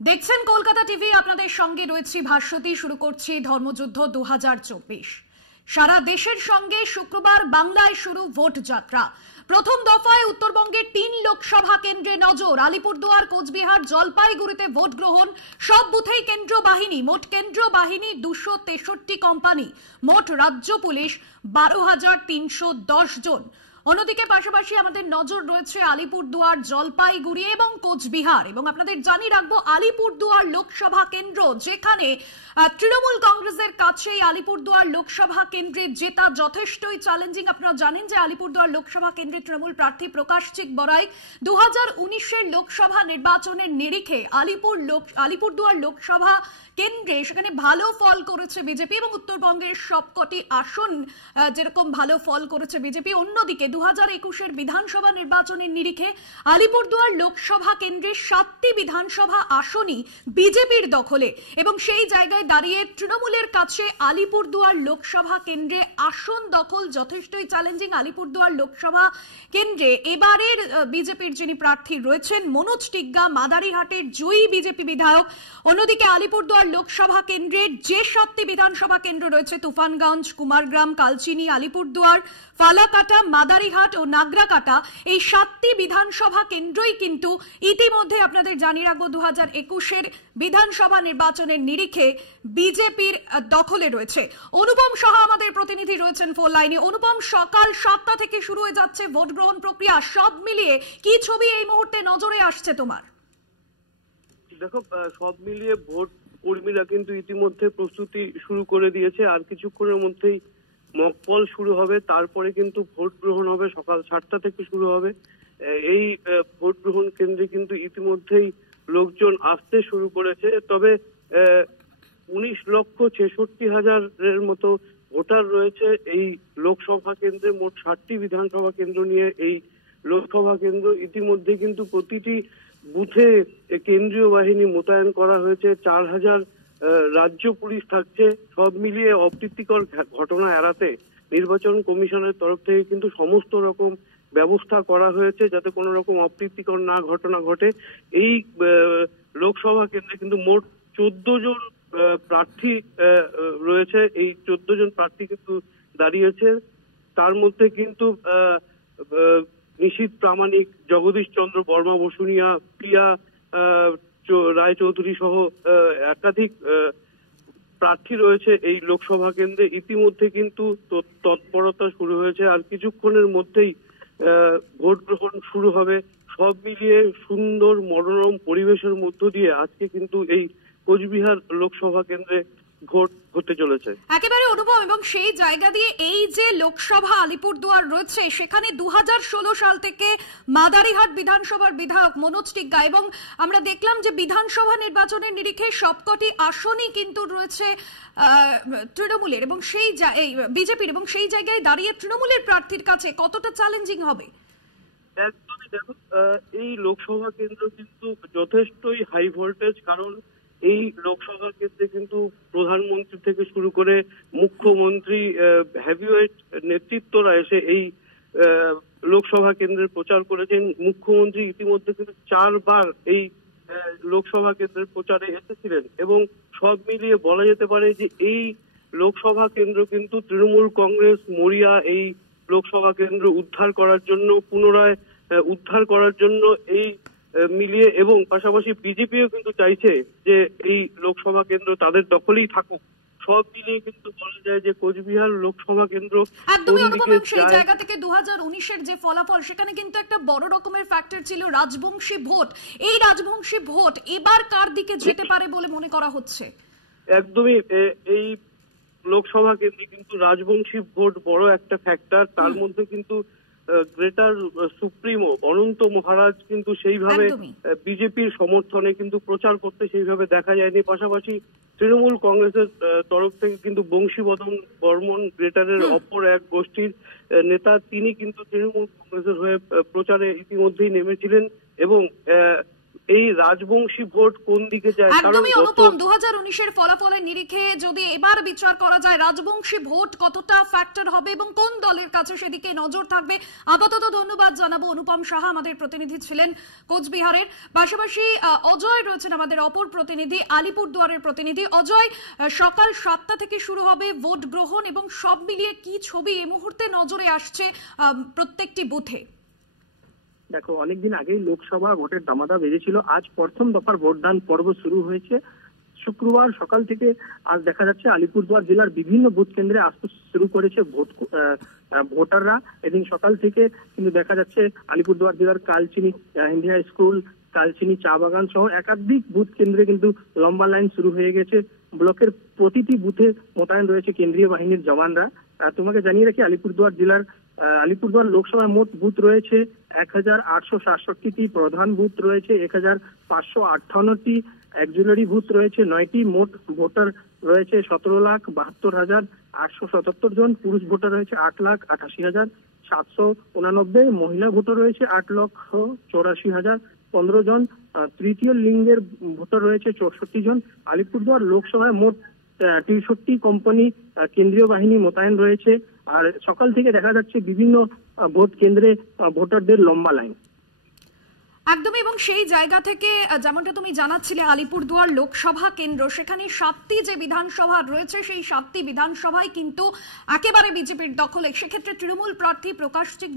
দেখছেন কলকাতা টিভি, আপনাদের সঙ্গে রয়েছি ভাস্বতী। শুরু করছি ধর্মযুদ্ধ 2024। সারা দেশের সঙ্গে শুক্রবার বাংলায় শুরু ভোট যাত্রা। প্রথম দফায় উত্তরবঙ্গের 3 লোকসভা কেন্দ্রে নজর। আলিপুরদুয়ার, কোচবিহার, জলপাইগুড়িতে ভোট গ্রহণ। সব বুথেই কেন্দ্র বাহিনী। মোট কেন্দ্র বাহিনী 263 কোম্পানি। মোট রাজ্য পুলিশ 12,310 জন। অন্যদিকে পাশাপাশি আমাদের নজর রয়েছে আলিপুরদুয়ার, জলপাইগুড়ি এবং কোচবিহার। এবং আপনাদের জানিয়ে রাখবো, আলিপুরদুয়ার লোকসভা কেন্দ্র, যেখানে তৃণমূল কংগ্রেসের কাছেই আলিপুরদুয়ার লোকসভা কেন্দ্রে জেতা যথেষ্টই চ্যালেঞ্জিং। আপনারা জানেন যে আলিপুরদুয়ার লোকসভা কেন্দ্রে তৃণমূল প্রার্থী প্রকাশচিক বড়াই 2019-এর লোকসভা নির্বাচনের নিরিখে আলিপুরদুয়ার লোকসভা কেন্দ্রে সেখানে ভালো ফল করেছে বিজেপি এবং উত্তরবঙ্গের সবকটি আসন যেরকম ভালো ফল করেছে বিজেপি। অন্যদিকে 2021-এর বিধানসভা নির্বাচনের নিরিখে আলিপুরদুয়ার লোকসভা কেন্দ্রের 7টি বিধানসভা আসনই বিজেপির দখলে এবং সেই জায়গায় দাঁড়িয়ে তৃণমূলের কাছে আলিপুরদুয়ার লোকসভা কেন্দ্রে আসন দখল যথেষ্টই চ্যালেঞ্জিং। আলিপুরদুয়ার লোকসভা কেন্দ্রে এবারের বিজেপির যিনি প্রার্থী রয়েছেন মনোজ টিগ্গা, মাদারিহাটের জয়ী বিজেপি বিধায়ক। অন্যদিকে আলিপুরদুয়ার লোকসভা কেন্দ্রের যে 7টি বিধানসভা কেন্দ্র রয়েছে, তুফানগঞ্জ, কুমারগ্রাম, কালচিনি, আলিপুরদুয়ার, ফালাকাটা, মাদারিহাট ও নাগরাকাটা, এই 7টি বিধানসভা কেন্দ্রই কিন্তু ইতিমধ্যে আপনাদের জানিয়ে রাখবো 2021-এর বিধানসভা নির্বাচনের নিরিখে বিজেপির দখলে রয়েছে। অনুপম সাহা আমাদের প্রতিনিধি রয়েছেন ফোন লাইনে। অনুপম, সকাল 7টা থেকে শুরু হয়ে যাচ্ছে ভোট গ্রহণ প্রক্রিয়া। সব মিলিয়ে কি ছবি এই মুহূর্তে নজরে আসছে তোমার? দেখো, সব মিলিয়ে ভোট কর্মীরা কিন্তু ইতিমধ্যে প্রস্তুতি শুরু করে দিয়েছে। আর কিছুক্ষণের মধ্যেই মকপল শুরু হবে, তারপরে কিন্তু ভোট গ্রহণ হবে। সকাল 7টা থেকে শুরু হবে। এই ভোট গ্রহণ কেন্দ্রে কিন্তু ইতিমধ্যেই লোকজন আসতে শুরু করেছে। তবে 19,66,000-এর মতো ভোটার রয়েছে এই লোকসভা কেন্দ্রে। মোট 60টি বিধানসভা কেন্দ্র নিয়ে এই লোকসভা কেন্দ্র। ইতিমধ্যে কিন্তু প্রতিটি বুথে কেন্দ্রীয় বাহিনী মোতায়েন করা হয়েছে। 4,000 রাজ্য পুলিশ থাকছে। সব মিলিয়ে অপ্রীতিকর ঘটনা এড়াতে নির্বাচন কমিশনের তরফ থেকে কিন্তু সমস্ত রকম ব্যবস্থা করা হয়েছে যাতে কোনো রকম অপ্রীতিকর ঘটনা ঘটে। এই লোকসভা কেন্দ্রে কিন্তু মোট 14 জন প্রার্থী রয়েছে। এই 14 জন প্রার্থী কিন্তু দাঁড়িয়েছে। তার মধ্যে কিন্তু নিশীথ প্রামাণিক, জগদীশ চন্দ্র বর্মা বসুনিয়া, প্রিয়া রায়চৌধুরী সহ একাধিক প্রার্থী রয়েছে এই লোকসভা কেন্দ্রে। ইতিমধ্যে কিন্তু তৎপরতা শুরু হয়েছে। আর কিছুক্ষণের মধ্যেই ভোট গ্রহণ শুরু হবে। সব মিলিয়ে সুন্দর মনোরম পরিবেশের মধ্য দিয়ে আজকে কিন্তু এই কোচবিহার লোকসভা কেন্দ্রে ভোট হতে চলেছে। একেবারে অনুভব। এবং সেই জায়গা দিয়ে এই যে লোকসভা আলিপুরদুয়ার রয়েছে, সেখানে 2016 সাল থেকে মাদারিহাট বিধানসভার বিধায়ক মনোজ টিগ্গা, এবং আমরা দেখলাম যে বিধানসভা নির্বাচনের নিরিখে সবকটি আসনই কিন্তু রয়েছে তৃণমূলের এবং সেই বিজেপির, এবং সেই জায়গায় দাঁড়িয়ে তৃণমূলের প্রার্থীর কাছে কতটা চ্যালেঞ্জিং হবে? একদমই। দেখো, এই লোকসভা কেন্দ্র কিন্তু যথেষ্টই হাই ভোল্টেজ। কারণ এই লোকসভা কেন্দ্রে কিন্তু প্রধানমন্ত্রী থেকে শুরু করে মুখ্যমন্ত্রী, হেভিওয়েট নেতৃত্বরা এসে এই লোকসভা কেন্দ্রের প্রচার করেছেন। মুখ্যমন্ত্রী ইতিমধ্যে কিন্তু 4 বার এই লোকসভা কেন্দ্রের প্রচারে এসেছিলেন। এবং সব মিলিয়ে বলা যেতে পারে যে এই লোকসভা কেন্দ্র কিন্তু তৃণমূল কংগ্রেস মরিয়া এই লোকসভা কেন্দ্র উদ্ধার করার জন্য, পুনরায় উদ্ধার করার জন্য এই মিলিয়ে, এবং পাশাপাশি বিজেপিও কিন্তু চাইছে যে এই লোকসভা কেন্দ্র তাদের দখলেই থাকুক। সব মিলিয়ে কিন্তু বলা যায় যে কোচবিহার লোকসভা কেন্দ্র একদমই অনুপম। সেই জায়গা থেকে 2019-এর যে ফলাফল, সেখানে কিন্তু একটা বড় রকমের ফ্যাক্টর ছিল রাজবংশী ভোট। এই রাজবংশী ভোট এবার কার দিকে যেতে পারে বলে মনে করা হচ্ছে? একদমই। এই লোকসভা কেন্দ্রে কিন্তু রাজবংশী ভোট বড় একটা ফ্যাক্টর। তার মধ্যে কিন্তু গ্রেটার সুপ্রিমো অনন্ত মহারাজ কিন্তু সেইভাবে বিজেপির সমর্থনে কিন্তু প্রচার করতে সেইভাবে দেখা যায়নি। পাশাপাশি তৃণমূল কংগ্রেসের তরফ থেকে কিন্তু বংশীবদন বর্মন, গ্রেটারের অপর এক গোষ্ঠীর নেতা, তিনি কিন্তু তৃণমূল কংগ্রেসের হয়ে প্রচারে ইতিমধ্যেই নেমেছিলেন। এবং এই রাজবংশী ভোট কোন দিকে যায়। একদমই অনুপম, 2019-এর ফলাফলের নিরিখে যদি এবার বিচার করা যায় রাজবংশী ভোট কতটা ফ্যাক্টর হবে এবং কোন দলের কাছে সেদিকে নজর থাকবে। আপাতত ধন্যবাদ জানাবো। অনুপম সাহা আমাদের প্রতিনিধি ছিলেন কোচবিহারের। পাশাপাশি অজয় রয়েছেন আমাদের অপর প্রতিনিধি, আলিপুরদুয়ারের প্রতিনিধি। অজয়, সকাল 7টা থেকে শুরু হবে ভোট গ্রহণ এবং সব মিলিয়ে কি ছবি এই মুহূর্তে নজরে আসছে প্রত্যেকটি বুথে? দেখো, অনেকদিন আগেই লোকসভা ভোটের দামাদা বেজেছিল। আজ প্রথম দফার ভোটদান পর্ব শুরু হয়েছে। শুক্রবার সকাল থেকে আজ দেখা যাচ্ছে আলিপুরদুয়ার জেলার বিভিন্ন বুথ কেন্দ্রে আসতে শুরু করেছে ভোটাররা। এদিন সকাল থেকে কিন্তু দেখা যাচ্ছে আলিপুরদুয়ার জেলার কালচিনি ইন্ডিয়া স্কুল, কালচিনি চা বাগান সহ একাধিক বুথ কেন্দ্রে কিন্তু লম্বা লাইন শুরু হয়ে গেছে। ব্লকের প্রতিটি বুথে মোতায়েন রয়েছে কেন্দ্রীয় বাহিনীর জওয়ানরা। তোমাকে জানিয়ে রাখি, আলিপুরদুয়ার লোকসভায় মোট বুথ রয়েছে 1867টি, প্রধান বুথ রয়েছে 1558টি, অক্সিলারি বুথ রয়েছে 9টি। মোট ভোটার রয়েছে 17,72,877 জন। পুরুষ ভোটার রয়েছে 8,88,789। মহিলা ভোটার রয়েছে 8,84,015 জন। তৃতীয় লিঙ্গের ভোটার রয়েছে 64 জন। আলিপুরদুয়ার লোকসভায় মোট 63 কোম্পানি কেন্দ্রীয় বাহিনী মোতায়েন রয়েছে। আর সকাল থেকে দেখা যাচ্ছে বিভিন্ন ভোট কেন্দ্রে ভোটারদের লম্বা লাইন। একদমই, এবং সেই জায়গা থেকে যেমনটা তুমি জানাচ্ছিলে আলিপুরদুয়ার লোকসভা কেন্দ্র, সেখানে 7টি যে বিধানসভা রয়েছে সেই 7টি বিধানসভায় কিন্তু একেবারে বিজেপির দখলে। সেক্ষেত্রে তৃণমূল প্রার্থী প্রকাশজিৎ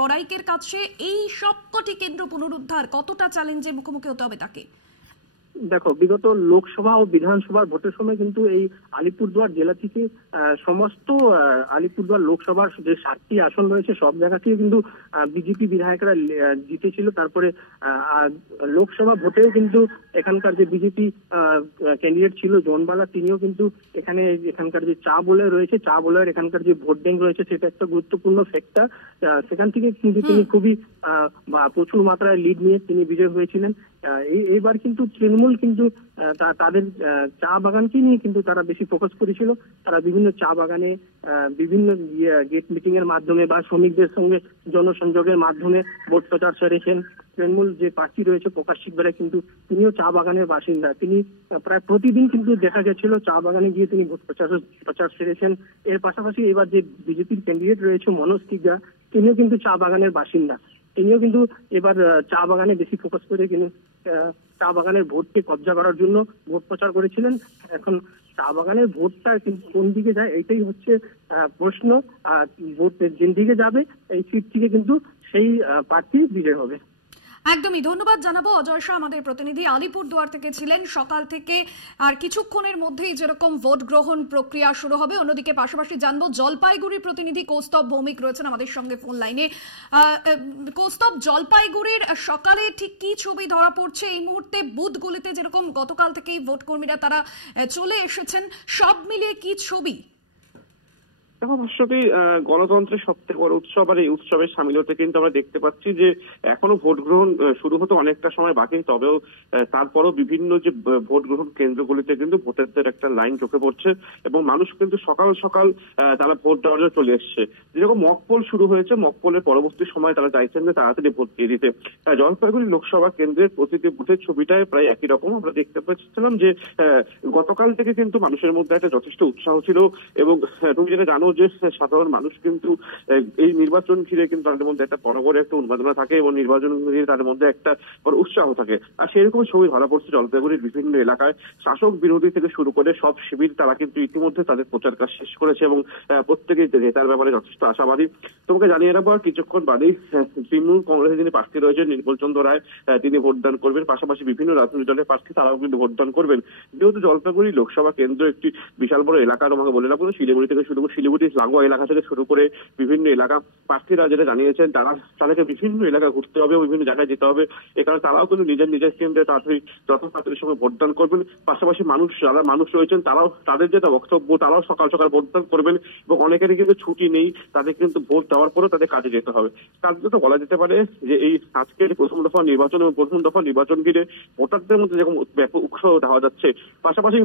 বড়াইকের কাছে এই সবকটি কেন্দ্র পুনরুদ্ধার কতটা চ্যালেঞ্জের মুখোমুখি হতে হবে তাকে? দেখো, বিগত লোকসভা ও বিধানসভার ভোটের সময় কিন্তু এই আলিপুরদুয়ার জেলা থেকে সমস্ত আলিপুরদুয়ার লোকসভার যে 7টি আসন রয়েছে সব জায়গাতেই কিন্তু বিজেপি বিধায়করা জিতেছিল। তারপরে লোকসভা ভোটেও কিন্তু এখানকার যে বিজেপি ক্যান্ডিডেট ছিল জোনবালা, তিনিও কিন্তু এখানকার যে চা বলয় রয়েছে, চা বলয়ের এখানকার যে ভোট ব্যাংক রয়েছে সেটা একটা গুরুত্বপূর্ণ ফ্যাক্টর। সেখান থেকে কিন্তু তিনি খুবই প্রচুর মাত্রায় লিড নিয়ে তিনি বিজয় হয়েছিলেন। এইবার কিন্তু তৃণমূল কিন্তু তাদের চা বাগানকে নিয়ে কিন্তু তারা বেশি ফোকাস করেছিল। তারা বিভিন্ন চা বাগানে বিভিন্ন গেট মিটিং এর মাধ্যমে বা শ্রমিকদের সঙ্গে জনসংযোগের মাধ্যমে ভোট প্রচার সেরেছেন। তৃণমূল যে প্রার্থী রয়েছে প্রকাশজিৎ বড়াই কিন্তু তিনিও চা বাগানের বাসিন্দা। তিনি প্রায় প্রতিদিন কিন্তু দেখা গেছিল চা বাগানে গিয়ে তিনি ভোট প্রচার সেরেছেন। এর পাশাপাশি এবার যে বিজেপির ক্যান্ডিডেট রয়েছে মনোজ তিগা, তিনিও কিন্তু চা বাগানের বাসিন্দা। তিনিও কিন্তু এবার চা বাগানে বেশি ফোকাস করে কিন্তু চা বাগানের ভোটকে কবজা করার জন্য ভোট প্রচার করেছিলেন। এখন চা বাগানের ভোটটা কিন্তু কোন দিকে যায় এইটাই হচ্ছে প্রশ্ন। ভোট যেদিন দিকে যাবে এই সিট থেকে কিন্তু সেই প্রার্থী বিজয় হবে। একদমই ধন্যবাদ জানাবো অজয় শাহ আমাদের প্রতিনিধি আলিপুরদুয়ার থেকে ছিলেন। সকাল থেকে আর কিছুক্ষণের মধ্যেই যেরকম ভোট গ্রহণ প্রক্রিয়া শুরু হবে, অন্যদিকে পাশাপাশি জানবো জলপাইগুড়ির প্রতিনিধি কৌস্তব ভৌমিক রয়েছেন আমাদের সঙ্গে ফোন লাইনে। কৌস্তব, জলপাইগুড়ির সকালে ঠিক কি ছবি ধরা পড়ছে এই মুহূর্তে? বুথগুলিতে যেরকম গতকাল থেকেই ভোট কর্মীরা তারা চলে এসেছেন, সব মিলিয়ে কি ছবি? দেখো ভাস্বতী, গণতন্ত্রের সব থেকে বড় উৎসব আর এই উৎসবের সামিল হতে কিন্তু আমরা দেখতে পাচ্ছি যে এখনো ভোট গ্রহণ শুরু হতে অনেকটা সময় বাকি। তবেও তারপরও বিভিন্ন যে ভোট গ্রহণ কেন্দ্রগুলিতে কিন্তু ভোটারদের একটা লাইন চোখে পড়ছে এবং মানুষ কিন্তু সকাল সকাল তারা ভোট দেওয়ার জন্য চলে এসছে। যেরকম মকপোল শুরু হয়েছে, মকপোলের পরবর্তী সময় তারা চাইছেন যে তাড়াতাড়ি ভোট দিয়ে দিতে। জলপাইগুড়ি লোকসভা কেন্দ্রের প্রতিটি বুথের ছবিটায় প্রায় একই রকম আমরা দেখতে পাচ্ছিলাম যে গতকাল থেকে কিন্তু মানুষের মধ্যে একটা যথেষ্ট উৎসাহ ছিল এবং তুমি যেটা জানো যে সাধারণ মানুষ কিন্তু এই নির্বাচন ঘিরে কিন্তু তাদের মধ্যে একটা বড় একটা উন্মাদনা থাকে এবং নির্বাচন ঘিরে তাদের মধ্যে একটা বড় উৎসাহ থাকে। আর সেরকম ছবি ধরা পড়ছে জলপাইগুড়ির বিভিন্ন এলাকায়। শাসক বিরোধী থেকে শুরু করে সব শিবির তারা কিন্তু ইতিমধ্যে তাদের প্রচার কাজ শেষ করেছে এবং প্রত্যেকেই জেতার ব্যাপারে যথেষ্ট আশাবাদী। তোমাকে জানিয়ে রাখবো কিছুক্ষণ বাদেই তৃণমূল কংগ্রেসের যিনি প্রার্থী রয়েছেন নির্মলচন্দ্র রায়, তিনি ভোটদান করবেন। পাশাপাশি বিভিন্ন রাজনৈতিক দলের প্রার্থী তারাও কিন্তু ভোটদান করবেন। যেহেতু জলপাইগুড়ি লোকসভা কেন্দ্র একটি বিশাল বড় এলাকা, তোমাকে বলে রাখবো শিলিগুড়ি থেকে শুরু করে শিলিগুড়ি লাগোয়া এলাকা থেকে শুরু করে বিভিন্ন এলাকা প্রার্থীরা যেটা জানিয়েছেন তাদেরকে বিভিন্ন এলাকা ঘুরতে হবে, বিভিন্ন জায়গায় যেতে হবে। এ কারণে তারাও কিন্তু নিজের কেন্দ্রে যত তাড়াতাড়ি সময় ভোটদান করবেন। পাশাপাশি যারা মানুষ রয়েছেন তারাও তাদের যেটা বক্তব্য তারাও সকাল সকাল ভোটদান করবেন এবং অনেকেরই কিন্তু ছুটি নেই, তাদের কিন্তু ভোট দেওয়ার পরেও তাদের কাজে যেতে হবে। তার জন্য বলা যেতে পারে যে এই আজকের প্রথম দফা নির্বাচন এবং প্রথম দফা নির্বাচন ঘিরে ভোটারদের মধ্যে যেরকম ব্যাপক উৎসাহ দেখা যাচ্ছে, পাশাপাশি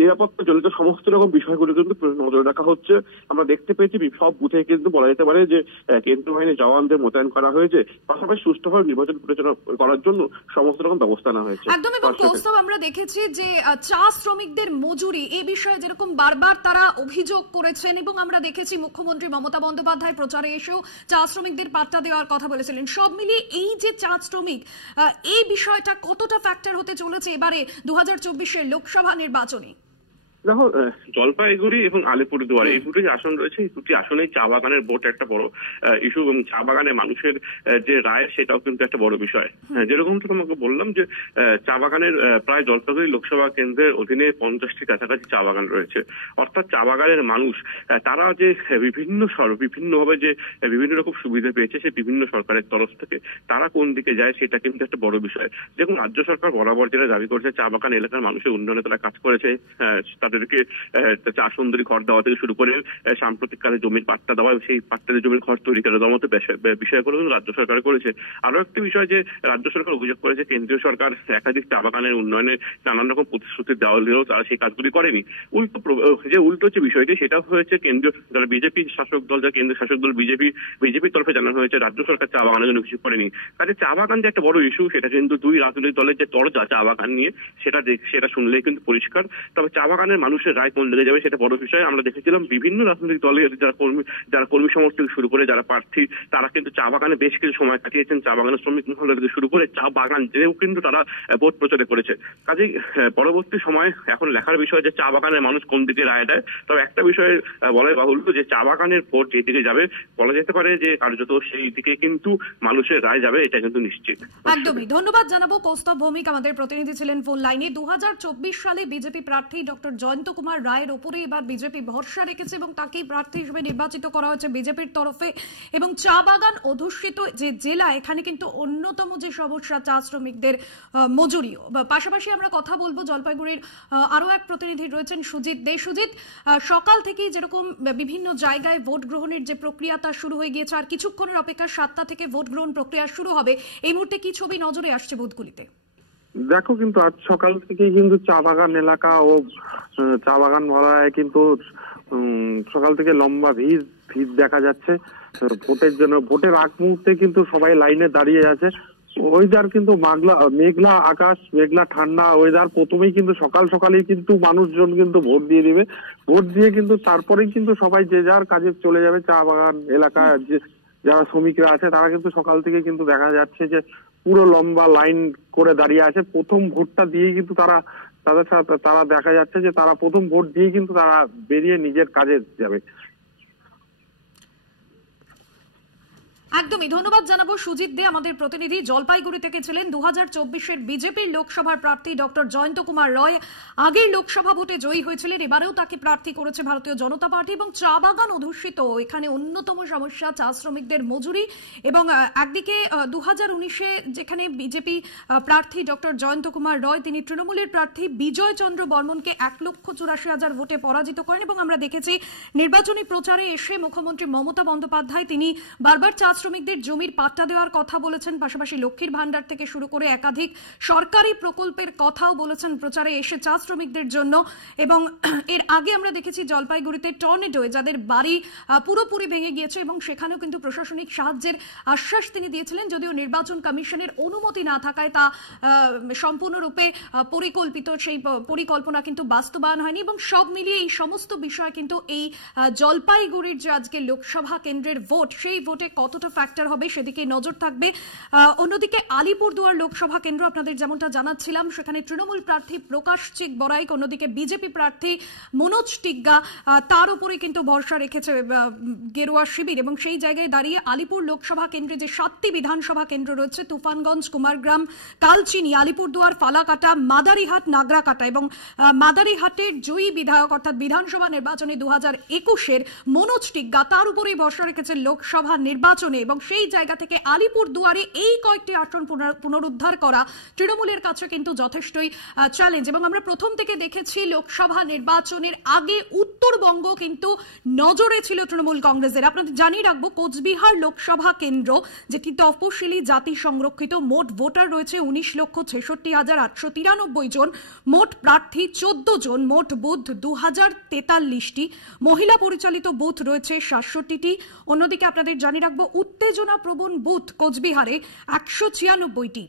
নিরাপত্তা জনিত সমস্ত রকম বিষয়গুলো কিন্তু নজরে রাখা হচ্ছে। আমরা দেখতে পেয়েছি সব বুথে কিন্তু বলা যেতে পারে যে কেন্দ্রীয় বাহিনীর জওয়ানদের মোতায়েন করা হয়েছে, পাশাপাশি সুষ্ঠুভাবে নির্বাচন পরিচালনা করার জন্য সমস্ত রকম ব্যবস্থা নেওয়া হয়েছে। একদম। এবং কৌস্তব, আমরা দেখেছি যে চা শ্রমিকদের মজুরি এই বিষয়ে যেরকম বারবার তারা অভিযোগ করেছেন, এবং আমরা দেখেছি মুখ্যমন্ত্রী মমতা বন্দ্যোপাধ্যায় প্রচারে এসেও চা শ্রমিকদের পাট্টা দেওয়ার কথা বলেছিলেন। সব মিলিয়ে এই যে চা শ্রমিক, এই বিষয়টা কতটা ফ্যাক্টর হতে চলেছে এবারে 2024-এর লোকসভা নির্বাচনে? দেখো, জলপাইগুড়ি এবং আলিপুরদুয়ার এই দুটি আসন রয়েছে, এই দুটি আসনে চা বাগানের ভোট একটা বড় ইস্যু, এবং চা বাগানের মানুষের যে রায় সেটাও কিন্তু একটা বড় বিষয়। যেরকমটা তোমাকে বললাম যে চা বাগানের প্রায় জলপাইগুড়ি লোকসভা কেন্দ্রের অধীনে 50টি কাছাকাছি চা বাগান রয়েছে। অর্থাৎ চা বাগানের মানুষ তারা যে বিভিন্নভাবে যে বিভিন্ন রকম সুবিধা পেয়েছে সে বিভিন্ন সরকারের তরফ থেকে, তারা কোন দিকে যায় সেটা কিন্তু একটা বড় বিষয়। দেখুন, রাজ্য সরকার বরাবর যেটা দাবি করেছে চা বাগান এলাকার মানুষের উন্নয়নে তারা কাজ করেছে, তাদেরকে চা সুন্দরী ঘর দেওয়া থেকে শুরু করে সাম্প্রতিককালে জমির পাট্টা দেওয়া, সেই পাট্টাদের জমির ঘর তৈরি করে দেওয়ার মতো বিষয়গুলো রাজ্য সরকার করেছে। আরো একটি বিষয় যে রাজ্য সরকার অভিযোগ করেছে কেন্দ্রীয় সরকার একাধিক চা বাগানের উন্নয়নে নানান রকম প্রতিশ্রুতি দেওয়া হলেও তারা সেই কাজগুলি করেনি। উল্টো যে বিষয়টি সেটা হয়েছে কেন্দ্রীয় যারা বিজেপি শাসক দল, যা কেন্দ্রীয় শাসক দল বিজেপির তরফে জানানো হয়েছে রাজ্য সরকার চা বাগানের জন্য কিছু করেনি। কাজে চা বাগান যে একটা বড় ইস্যু, সেটা কিন্তু দুই রাজনৈতিক দলের যে তরজা চা বাগান নিয়ে সেটা শুনলেই কিন্তু পরিষ্কার। তবে চা বাগানের মানুষের রায় কোন দিকে যাবে সেটা বড় বিষয়। আমরা দেখেছিলাম বিভিন্ন রাজনৈতিক দলের যারা কর্মী সমর্থক শুরু করে যারা প্রার্থী, তারা কিন্তু চা বাগানে বেশ কিছু সময় কাটিয়েছেন। চা বাগানের শ্রমিক মহল থেকে শুরু করে চা বাগান যেও কিন্তু তারা ভোট প্রচারে করেছে। কাজেই পরবর্তী সময় এখন লেখার বিষয় যে চা বাগানের মানুষ কোন দিকে রায় দেয়। তবে একটা বিষয়ে বলাই বাহুল্য যে চা বাগানের ভোট যেদিকে যাবে বলা যেতে পারে যে কার্যত সেই দিকে কিন্তু মানুষের রায় যাবে, এটা কিন্তু নিশ্চিত। একদমই। ধন্যবাদ জানাবো কৌস্তব ভৌমিক, আমাদের প্রতিনিধি ছিলেন ফোন লাইনে। 2024 সালে বিজেপি প্রার্থী ডক্টর জয়ন্ত কুমার রায়ের ওপরে এবার বিজেপি ভরসা রেখেছে এবং তাকেই প্রার্থী হিসেবে নির্বাচিত করা হয়েছে বিজেপির তরফে। এবং চা বাগান অধ্যুষিত যে জেলা, এখানে কিন্তু অন্যতম যে সমস্যা চা শ্রমিকদের মজুরিও। পাশাপাশি আমরা কথা বলবো জলপাইগুড়ির আরো এক প্রতিনিধি রয়েছেন সুজিত দে। সুজিত, সকাল থেকেই যেরকম বিভিন্ন জায়গায় ভোট গ্রহণের যে প্রক্রিয়া তা শুরু হয়ে গিয়েছে, আর কিছুক্ষণের অপেক্ষা 7টা থেকে ভোট গ্রহণ প্রক্রিয়া শুরু হবে। এই মুহূর্তে কি ছবি নজরে আসছে বুথগুলিতে? দেখো, কিন্তু আজ সকাল থেকেই কিন্তু চা বাগান এলাকা ও চা বাগান ভরায় কিন্তু সকাল থেকে লম্বা ভিড় দেখা যাচ্ছে ভোটের জন্য। ভোটের আগ মুহূর্তে কিন্তু সবাই লাইনে দাঁড়িয়ে আছে। ওয়েদার কিন্তু মেঘলা আকাশ, মেঘলা ঠান্ডা ওয়েদার। প্রথমেই কিন্তু সকালেই কিন্তু মানুষজন কিন্তু ভোট দিয়ে দিবে। ভোট দিয়ে কিন্তু তারপরেই কিন্তু সবাই যে যার কাজে চলে যাবে। চা বাগান এলাকায় যে যারা শ্রমিকরা আছে তারা কিন্তু সকাল থেকে কিন্তু দেখা যাচ্ছে যে পুরো লম্বা লাইন করে দাঁড়িয়ে আছে। প্রথম ভোটটা দিয়ে কিন্তু তারা দেখা যাচ্ছে যে তারা প্রথম ভোট দিয়ে কিন্তু তারা বেরিয়ে নিজের কাজে যাবে। একদমই। ধন্যবাদ জানাবো সুজিত দে, আমাদের প্রতিনিধি জলপাইগুড়ি থেকে ছিলেন। 2024-এর বিজেপির লোকসভার প্রার্থী ডক্টর জয়ন্ত কুমার রয় আগের লোকসভা ভোটে জয়ী হয়েছিলেন, এবারেও তাকে প্রার্থী করেছে ভারতীয় জনতা পার্টি। এবং চা বাগান অধ্যুষিত এখানে অন্যতম সমস্যা চা শ্রমিকদের মজুরি। এবং একদিকে 2019-এ যেখানে বিজেপি প্রার্থী ডক্টর জয়ন্ত কুমার রয় তিনি তৃণমূলের প্রার্থী বিজয় চন্দ্র বর্মনকে 1,84,000 ভোটে পরাজিত করেন। এবং আমরা দেখেছি নির্বাচনী প্রচারে এসে মুখ্যমন্ত্রী মমতা বন্দ্যোপাধ্যায় তিনি বারবার চা শ্রমিকদের জমির পাট্টা দেওয়ার কথা বলেছেন, পাশাপাশি লক্ষ্মীর ভান্ডার থেকে শুরু করে একাধিক সরকারি প্রকল্পের কথাও বলেছেন প্রচারে এসে চা শ্রমিকদের জন্য। এবং এর আগে আমরা দেখেছি জলপাইগুড়িতে টর্নেডোয় যাদের বাড়ি পুরোপুরি ভেঙে গিয়েছে এবং সেখানেও কিন্তু প্রশাসনিক সাহায্যের আশ্বাস তিনি দিয়েছিলেন, যদিও নির্বাচন কমিশনের অনুমতি না থাকায় তা সম্পূর্ণরূপে পরিকল্পিত সেই পরিকল্পনা কিন্তু বাস্তবায়ন হয়নি। এবং সব মিলিয়ে এই সমস্ত বিষয় কিন্তু এই জলপাইগুড়ির যে আজকে লোকসভা কেন্দ্রের ভোট, সেই ভোটে কতটা ফ্যাক্টর হবে সেদিকে নজর থাকবে। অন্যদিকে আলিপুরদুয়ার লোকসভা কেন্দ্র আপনাদের যেমনটা জানাচ্ছিলাম, সেখানে তৃণমূল প্রার্থী প্রকাশচিক বড়াইক, অন্যদিকে বিজেপি প্রার্থী মনোজ টিগ্গা, তার উপরে কিন্তু ভরসা রেখেছে গেরুয়া শিবির। এবং সেই জায়গায় দাঁড়িয়ে আলিপুর লোকসভা কেন্দ্রে যে 7টি বিধানসভা কেন্দ্র রয়েছে, তুফানগঞ্জ, কুমারগ্রাম, কালচিনি, আলিপুরদুয়ার, ফালাকাটা, মাদারিহাট, নাগরাকাটা এবং মাদারিহাটের জয়ী বিধায়ক অর্থাৎ বিধানসভা নির্বাচনে 2021-এর মনোজ টিগ্গা, তার উপরেই ভরসা রেখেছে লোকসভা নির্বাচনে। এবং সেই জায়গা থেকে আলিপুরদুয়ারে এই কয়েকটি আসন পুনরুদ্ধার করা তৃণমূলের কাছে কিন্তু যথেষ্টই চ্যালেঞ্জ। এবং আমরা প্রথম থেকে দেখেছি লোকসভা নির্বাচনের আগে উত্তরবঙ্গ কিন্তু নজরে ছিল তৃণমূল কংগ্রেসের। আপনাদের জানিয়ে রাখবো, কোচবিহার লোকসভা কেন্দ্র যেটি তপশিলি জাতি সংরক্ষিত, মোট ভোটার রয়েছে 19,66,893 জন, মোট প্রার্থী 14 জন, মোট বুথ 2043টি, মহিলা পরিচালিত বুথ রয়েছে 67টি। অন্যদিকে আপনাদের জানিয়ে রাখবো, উত্তেজনা প্রবণ বুথ কোচবিহারে 196টি,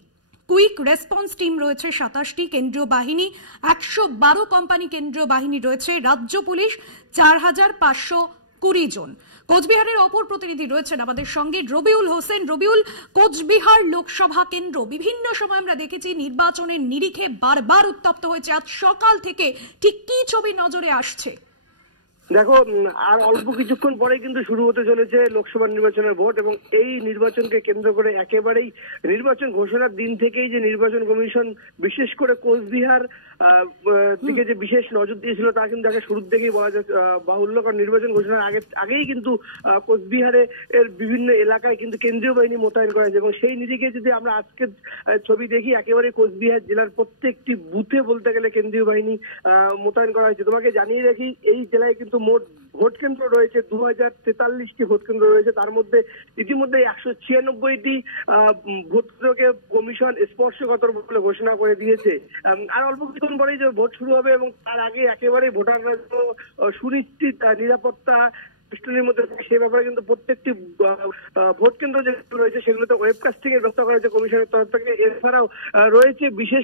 কুইক রেসপন্স টিম রয়েছে 27টি, কেন্দ্রীয় বাহিনী 112 কোম্পানি কেন্দ্রীয় বাহিনী রয়েছে, রাজ্য পুলিশ 4,520 জন। কোচবিহারের অপর প্রতিনিধি রয়েছেন আমাদের সঙ্গে রবিউল হোসেন। রবিউল, কোচবিহার লোকসভা কেন্দ্র বিভিন্ন সময় আমরা দেখেছি নির্বাচনের নিরিখে বারবার উত্তপ্ত হয়েছে, আজ সকাল থেকে ঠিক কি ছবি নজরে আসছে? দেখো, আর অল্প কিছুক্ষণ পরে কিন্তু শুরু হতে চলেছে লোকসভা নির্বাচনের ভোট, এবং এই নির্বাচনকে কেন্দ্র করে একেবারেই নির্বাচন ঘোষণার দিন থেকেই যে নির্বাচন কমিশন বিশেষ করে কোচবিহার দিকে যে বিশেষ নজর দিয়েছিল তা কিন্তু আগে শুরুর থেকেই বলা যায় বাহুল্য। কারণ নির্বাচন ঘোষণার আগেই কিন্তু কোচবিহারে এর বিভিন্ন এলাকায় কিন্তু কেন্দ্রীয় বাহিনী মোতায়েন করা হয়েছে, এবং সেই নিরিখে যদি আমরা আজকের ছবি দেখি, একেবারে কোচবিহার জেলার প্রত্যেকটি বুথে বলতে গেলে কেন্দ্রীয় বাহিনী মোতায়েন করা হয়েছে। তোমাকে জানিয়ে রাখি, এই জেলায় কিন্তু মোট ভোট কেন্দ্র রয়েছে 2043টি ভোট কেন্দ্র রয়েছে, তার মধ্যে ইতিমধ্যে 196টি ভোট কেন্দ্রকে কমিশন স্পর্শকাতর বলে ঘোষণা করে দিয়েছে। আর অল্প কিছুক্ষণ পরেই যে ভোট শুরু হবে, এবং তার আগে একেবারে ভোটাররা সুনিশ্চিত নিরাপত্তা মধ্যে সেই ব্যাপারে কিন্তু প্রত্যেকটি ভোট কেন্দ্র যেগুলো রয়েছে সেগুলোতে ওয়েবকাস্টিং এর ব্যবস্থা করা হয়েছে কমিশনের তরফ থেকে। এছাড়াও রয়েছে বিশেষ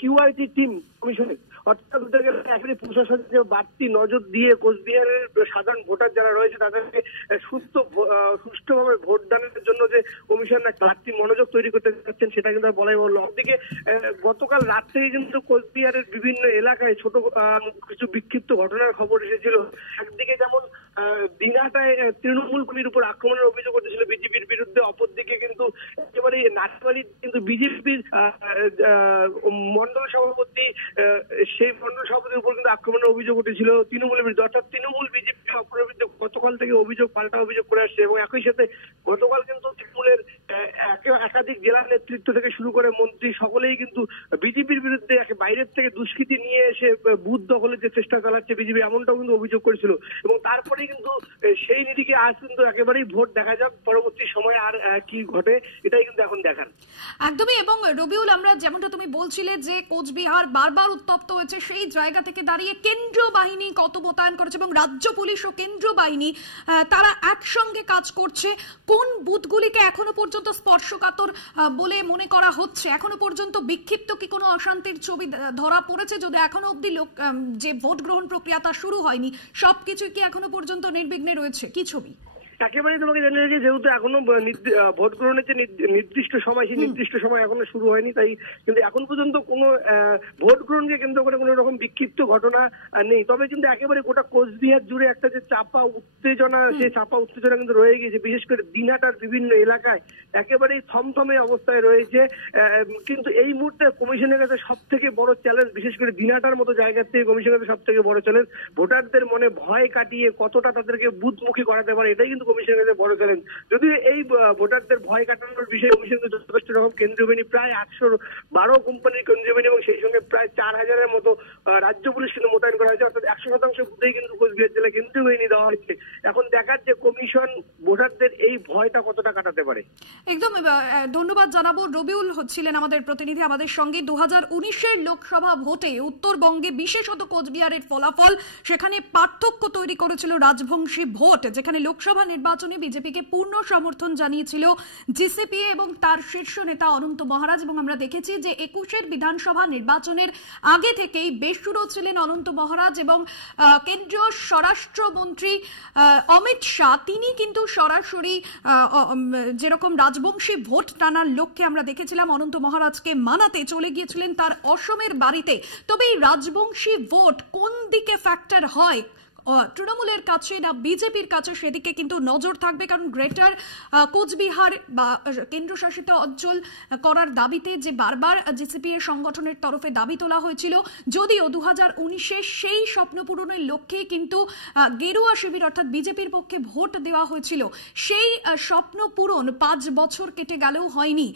কিউআরটি টিম কমিশনের, অর্থাৎ একেবারে প্রশাসন যে বাড়তি নজর দিয়ে কোচবিহারের সাধারণ ভোটার যারা রয়েছে তাদেরকে সুষ্ঠুভাবে ভোটদানের জন্য যে কমিশন বাড়তি মনোযোগ তৈরি করতে যাচ্ছেন সেটা কিন্তু বলাই বলল। অন্যদিকে গতকাল রাত থেকে কিন্তু কোচবিহারের বিভিন্ন এলাকায় ছোট কিছু বিক্ষিপ্ত ঘটনার খবর এসেছিল। একদিকে যেমন দিনহাটায় তৃণমূল কর্মীর উপর আক্রমণের অভিযোগ উঠেছিল বিজেপির বিরুদ্ধে, অপরদিকে কিন্তু একেবারে নাটবাড়ি কিন্তু বিজেপির মন্ডল সভাপতি, সেই মন্ডল সভাপতির উপর কিন্তু আক্রমণের অভিযোগ উঠেছিল তৃণমূলের বিরুদ্ধে। অর্থাৎ তৃণমূল বিজেপি বিরুদ্ধে গতকাল থেকে পাল্টা অভিযোগ করে আসছে, এবং একই সাথে গতকাল কিন্তু তৃণমূলের একাধিক জেলা নেতৃত্ব থেকে শুরু করে মন্ত্রী সকলেই কিন্তু বিজেপির বিরুদ্ধে বাইরের থেকে দুষ্কৃতি নিয়ে এসে বুথ দখলের যে চেষ্টা চালাচ্ছে বিজেপি, এমনটাও কিন্তু অভিযোগ করেছিল। এবং তারপরে কিন্তু সেই নিরিখে আজ কিন্তু একেবারেই ভোট দেখা যাক পরবর্তী সময়ে আর কি ঘটে, এটাই কিন্তু এখন দেখার। একদমই। এবং রবিউল, আমরা যেমনটা তুমি বলছিলে যে কোচবিহার বারবার উত্তপ্ত হয়েছে, সেই জায়গা থেকে দাঁড়িয়ে কেন্দ্রীয় বাহিনী কত মোতায়েন করেছে এবং রাজ্য পুলিশ ও কেন্দ্রীয় বাহিনী তারা একসঙ্গে কাজ করছে, কোন বুথগুলিকে এখনো পর্যন্ত স্পর্শকাতর বলে মনে করা হচ্ছে? এখনো পর্যন্ত বিক্ষিপ্ত কি কোনো অশান্তির ছবি ধরা পড়েছে? যদি এখনো অব্দি যে ভোট গ্রহণ প্রক্রিয়াটা শুরু হয়নি, সবকিছু কি এখনো পর্যন্ত নির্বিঘ্নে রয়েছে? কি ছবি? একেবারেই তোমাকে জানিয়ে রাখি, যেহেতু এখনো ভোট গ্রহণের যে নির্দিষ্ট সময়, সেই নির্দিষ্ট সময় এখনো শুরু হয়নি, তাই কিন্তু এখন পর্যন্ত কোনো ভোট গ্রহণকে কেন্দ্র করে কোনো রকম বিক্ষিপ্ত ঘটনা নেই। তবে কিন্তু একেবারে গোটা কোচবিহার জুড়ে একটা যে চাপা উত্তেজনা, সেই চাপা উত্তেজনা কিন্তু রয়ে গিয়েছে। বিশেষ করে দিনহাটার বিভিন্ন এলাকায় একেবারেই থমথমে অবস্থায় রয়েছে। কিন্তু এই মুহূর্তে কমিশনের কাছে সব থেকে বড় চ্যালেঞ্জ, বিশেষ করে দিনহাটার মতো জায়গার থেকে কমিশনের কাছে সব থেকে বড় চ্যালেঞ্জ ভোটারদের মনে ভয় কাটিয়ে কতটা তাদেরকে বুথমুখী করাতে পারে, এটাই কিন্তু কমিশনের কাছে বড় চ্যালেঞ্জ। যদি এই ভোটারদের ভয় কাটানোর বিষয়ে কমিশন যথেষ্ট রকম কেন্দ্রীয় বাহিনী, প্রায় 812 কোম্পানির কেন্দ্রীয় বাহিনী এবং সেই সঙ্গে প্রায় 4000-এর মতো রাজ্য পুলিশ কিন্তু মোতায়েন করা হয়েছে। অর্থাৎ 100% বুথেই কিন্তু কোচবিহার জেলায় কেন্দ্রীয় বাহিনী দেওয়া হয়েছে। এখন দেখার যে কমিশন ভোটারদের এই ভয়টা কতটা কাটাতে পারে। একদম ধন্যবাদ জানাবো। রবিউল ছিলেন আমাদের প্রতিনিধি আমাদের সঙ্গে। 2019-এর লোকসভা ভোটে উত্তরবঙ্গে বিশেষত কোচবিহারের ফলাফল, সেখানে পার্থক্য তৈরি করেছিল রাজবংশী ভোট, যেখানে লোকসভা নির্বাচনে বিজেপিকে পূর্ণ সমর্থন জানিয়েছিল জিসিপিএ এবং তার শীর্ষ নেতা অনন্ত মহারাজ। এবং আমরা দেখেছি যে 21-এর বিধানসভা নির্বাচনের আগে থেকেই বেসুরো ছিলেন অনন্ত মহারাজ, এবং কেন্দ্রীয় স্বরাষ্ট্রমন্ত্রী অমিত শাহ তিনি কিন্তু সরাসরি যেরকম রাজবংশী ভোট টানার লক্ষ্যে আমরা দেখেছিলাম অনন্ত মহারাজকে মানাতে চলে গিয়েছিলেন তার অসমের বাড়িতে। তবে এই রাজবংশী ভোট কোন দিকে ফ্যাক্টর হয় তৃণমূলের কাছে না বিজেপির কাছে সেদিকে কিন্তু নজর থাকবে, কারণ গ্রেটার কোচবিহার বা কেন্দ্রশাসিত অঞ্চল করার দাবিতে যে বারবার জিসিপি এর সংগঠনের তরফে দাবি তোলা হয়েছিল, যদিও 2019-এ সেই স্বপ্ন পূরণের লক্ষ্যে কিন্তু গেরুয়া শিবির অর্থাৎ বিজেপির পক্ষে ভোট দেওয়া হয়েছিল, সেই স্বপ্ন পূরণ 5 বছর কেটে গেলেও হয়নি।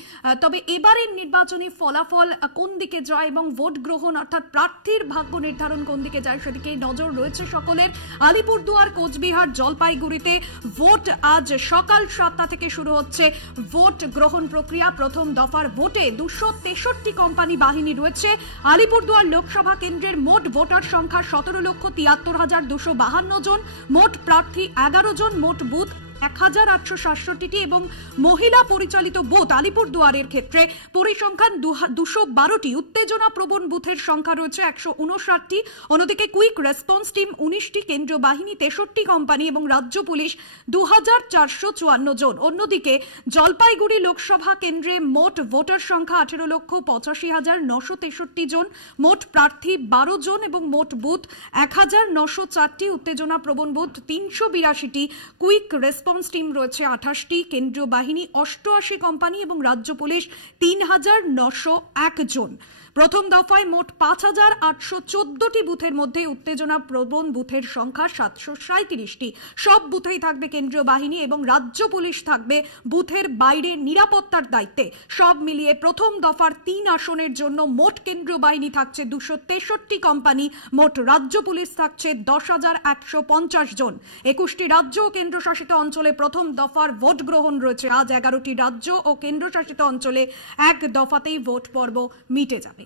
তবে এবারের নির্বাচনী ফলাফল কোন দিকে যায় এবং ভোট গ্রহণ অর্থাৎ প্রার্থীর ভাগ্য নির্ধারণ কোন দিকে যায় সেদিকে নজর রয়েছে সকলের। আলিপুরদুয়ার, কোচবিহার, জলপাইগুড়িতে ভোট আজ সকাল 7টা থেকে শুরু হচ্ছে ভোট গ্রহণ প্রক্রিয়া। প্রথম দফার ভোটে 263 কোম্পানি বাহিনী রয়েছে। আলিপুরদুয়ার লোকসভা কেন্দ্রের মোট ভোটার সংখ্যা 17,73,252 জন, মোট প্রার্থী 11 জন, মোট বুথ 1867টি এবং মহিলা পরিচালিত বুথ আলিপুরদুয়ারের ক্ষেত্রে পরিসংখ্যান 212টি। উত্তেজনা প্রবণ বুথের সংখ্যা রয়েছে 159টি। অন্যদিকে কুইক রেসপন্স টিম 19টি, কেন্দ্রীয় বাহিনী 63 কোম্পানি এবং রাজ্য পুলিশ 2454 জন। অন্যদিকে জলপাইগুড়ি লোকসভা কেন্দ্রে মোট ভোটার সংখ্যা 18,85,963 জন, মোট প্রার্থী 12 জন এবং মোট বুথ 1904টি। উত্তেজনা প্রবণ বুথ 382টি, কুইক রেসপন্স টিম রয়েছে 28টি, কেন্দ্রীয় বাহিনী 88 কোম্পানি এবং রাজ্য পুলিশ 3,901 জন। প্রথম দফায় মোট 5,814টি বুথের মধ্যে উত্তেজনা প্রবণ বুথের সংখ্যা 737টি। সব বুথেই থাকবে কেন্দ্রীয় বাহিনী এবং রাজ্য পুলিশ থাকবে বুথের বাইরে নিরাপত্তার দায়িত্বে। সব মিলিয়ে প্রথম দফার 3 আসনের জন্য মোট কেন্দ্রীয় বাহিনী থাকছে 263 কোম্পানি, মোট রাজ্য পুলিশ থাকছে 10,150 জন। 21টি রাজ্য ও কেন্দ্রশাসিত অঞ্চলে প্রথম দফার ভোট গ্রহণ রয়েছে আজ। 11টি রাজ্য ও কেন্দ্রশাসিত অঞ্চলে এক দফাতেই ভোট পর্ব মিটে যাবে।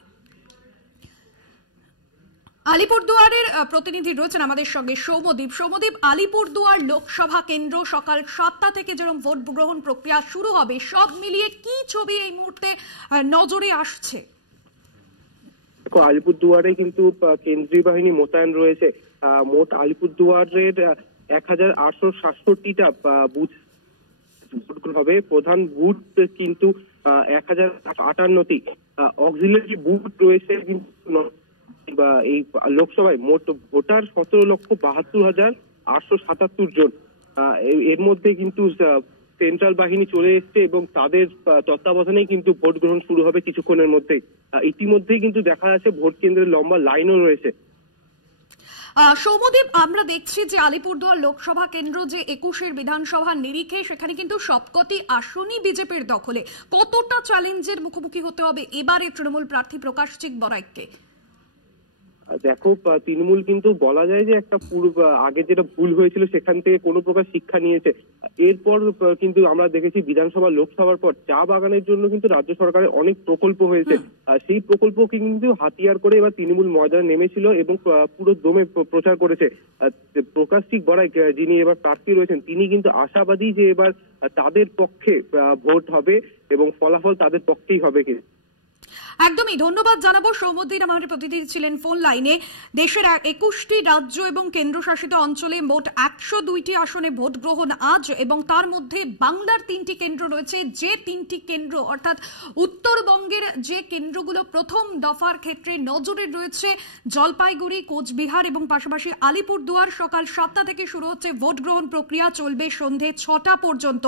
আলিপুরদুয়ারের প্রতিনিধি রয়েছেন আমাদের সঙ্গে সৌম্যদীপ। সৌম্যদীপ, আলিপুরদুয়ার লোকসভা কেন্দ্র সকাল 7টা থেকে যেরকম ভোট গ্রহণ প্রক্রিয়া শুরু হবে, সব মিলিয়ে কি ছবি এই মুহূর্তে নজরে আসছে? আলিপুরদুয়ারে কিন্তু কেন্দ্রীয় বাহিনী মোতায়েন রয়েছে। মোট আলিপুরদুয়ারের 1,867টা বুথ ভোট হবে। প্রধান বুথ কিন্তু 1,058টি, অক্সিলারি বুথ রয়েছে কিন্তু এই লোকসভায় মোট ভোটার 17,72,877 জন। এর মধ্যে কিন্তু সেন্ট্রাল বাহিনী চলে এসছে এবং তাদের তত্ত্বাবধানেই কিন্তু ভোট গ্রহণ শুরু হবে কিছুক্ষণের মধ্যেই। ইতিমধ্যেই কিন্তু দেখা যাচ্ছে ভোট কেন্দ্রের লম্বা লাইনও রয়েছে। সৌম্যদীপ, আমরা দেখছি যে আলিপুরদুয়ার লোকসভা কেন্দ্র যে 21-এর বিধানসভার নিরিখে সেখানে কিন্তু সবকটি আসনই বিজেপির দখলে। কতটা চ্যালেঞ্জের মুখোমুখি হতে হবে এবারে তৃণমূল প্রার্থী প্রকাশচিক বড়াইককে? দেখো, তৃণমূল কিন্তু বলা যায় যে একটা আগে যেটা ভুল হয়েছিল সেখান থেকে কোনো প্রকার শিক্ষা নিয়েছে। এরপর কিন্তু আমরা দেখেছি বিধানসভা লোকসভার পর চা বাগানের জন্য কিন্তু রাজ্য সরকারের অনেক প্রকল্প হয়েছে। সেই প্রকল্পকে কিন্তু হাতিয়ার করে এবার তৃণমূল ময়দানে নেমেছিল এবং পুরো দমে প্রচার করেছে। প্রকাশচিক বড়াইক যিনি এবার প্রার্থী রয়েছেন তিনি কিন্তু আশাবাদী যে এবার তাদের পক্ষে ভোট হবে এবং ফলাফল তাদের পক্ষেই হবে। একদমই ধন্যবাদ জানাবো সৌম্যদীপ, আমাদের প্রতিনিধি ছিলেন ফোন লাইনে। দেশের 21টি রাজ্য এবং কেন্দ্রশাসিত অঞ্চলে মোট 102টি আসনে ভোট গ্রহণ আজ এবং তার মধ্যে বাংলার 3টি কেন্দ্র রয়েছে। যে 3টি কেন্দ্র অর্থাৎ উত্তরবঙ্গের যে কেন্দ্রগুলো প্রথম দফার ক্ষেত্রে নজরে রয়েছে জলপাইগুড়ি, কোচবিহার এবং পাশাপাশি আলিপুরদুয়ার। সকাল 7টা থেকে শুরু হচ্ছে ভোট গ্রহণ প্রক্রিয়া, চলবে সন্ধে 6টা পর্যন্ত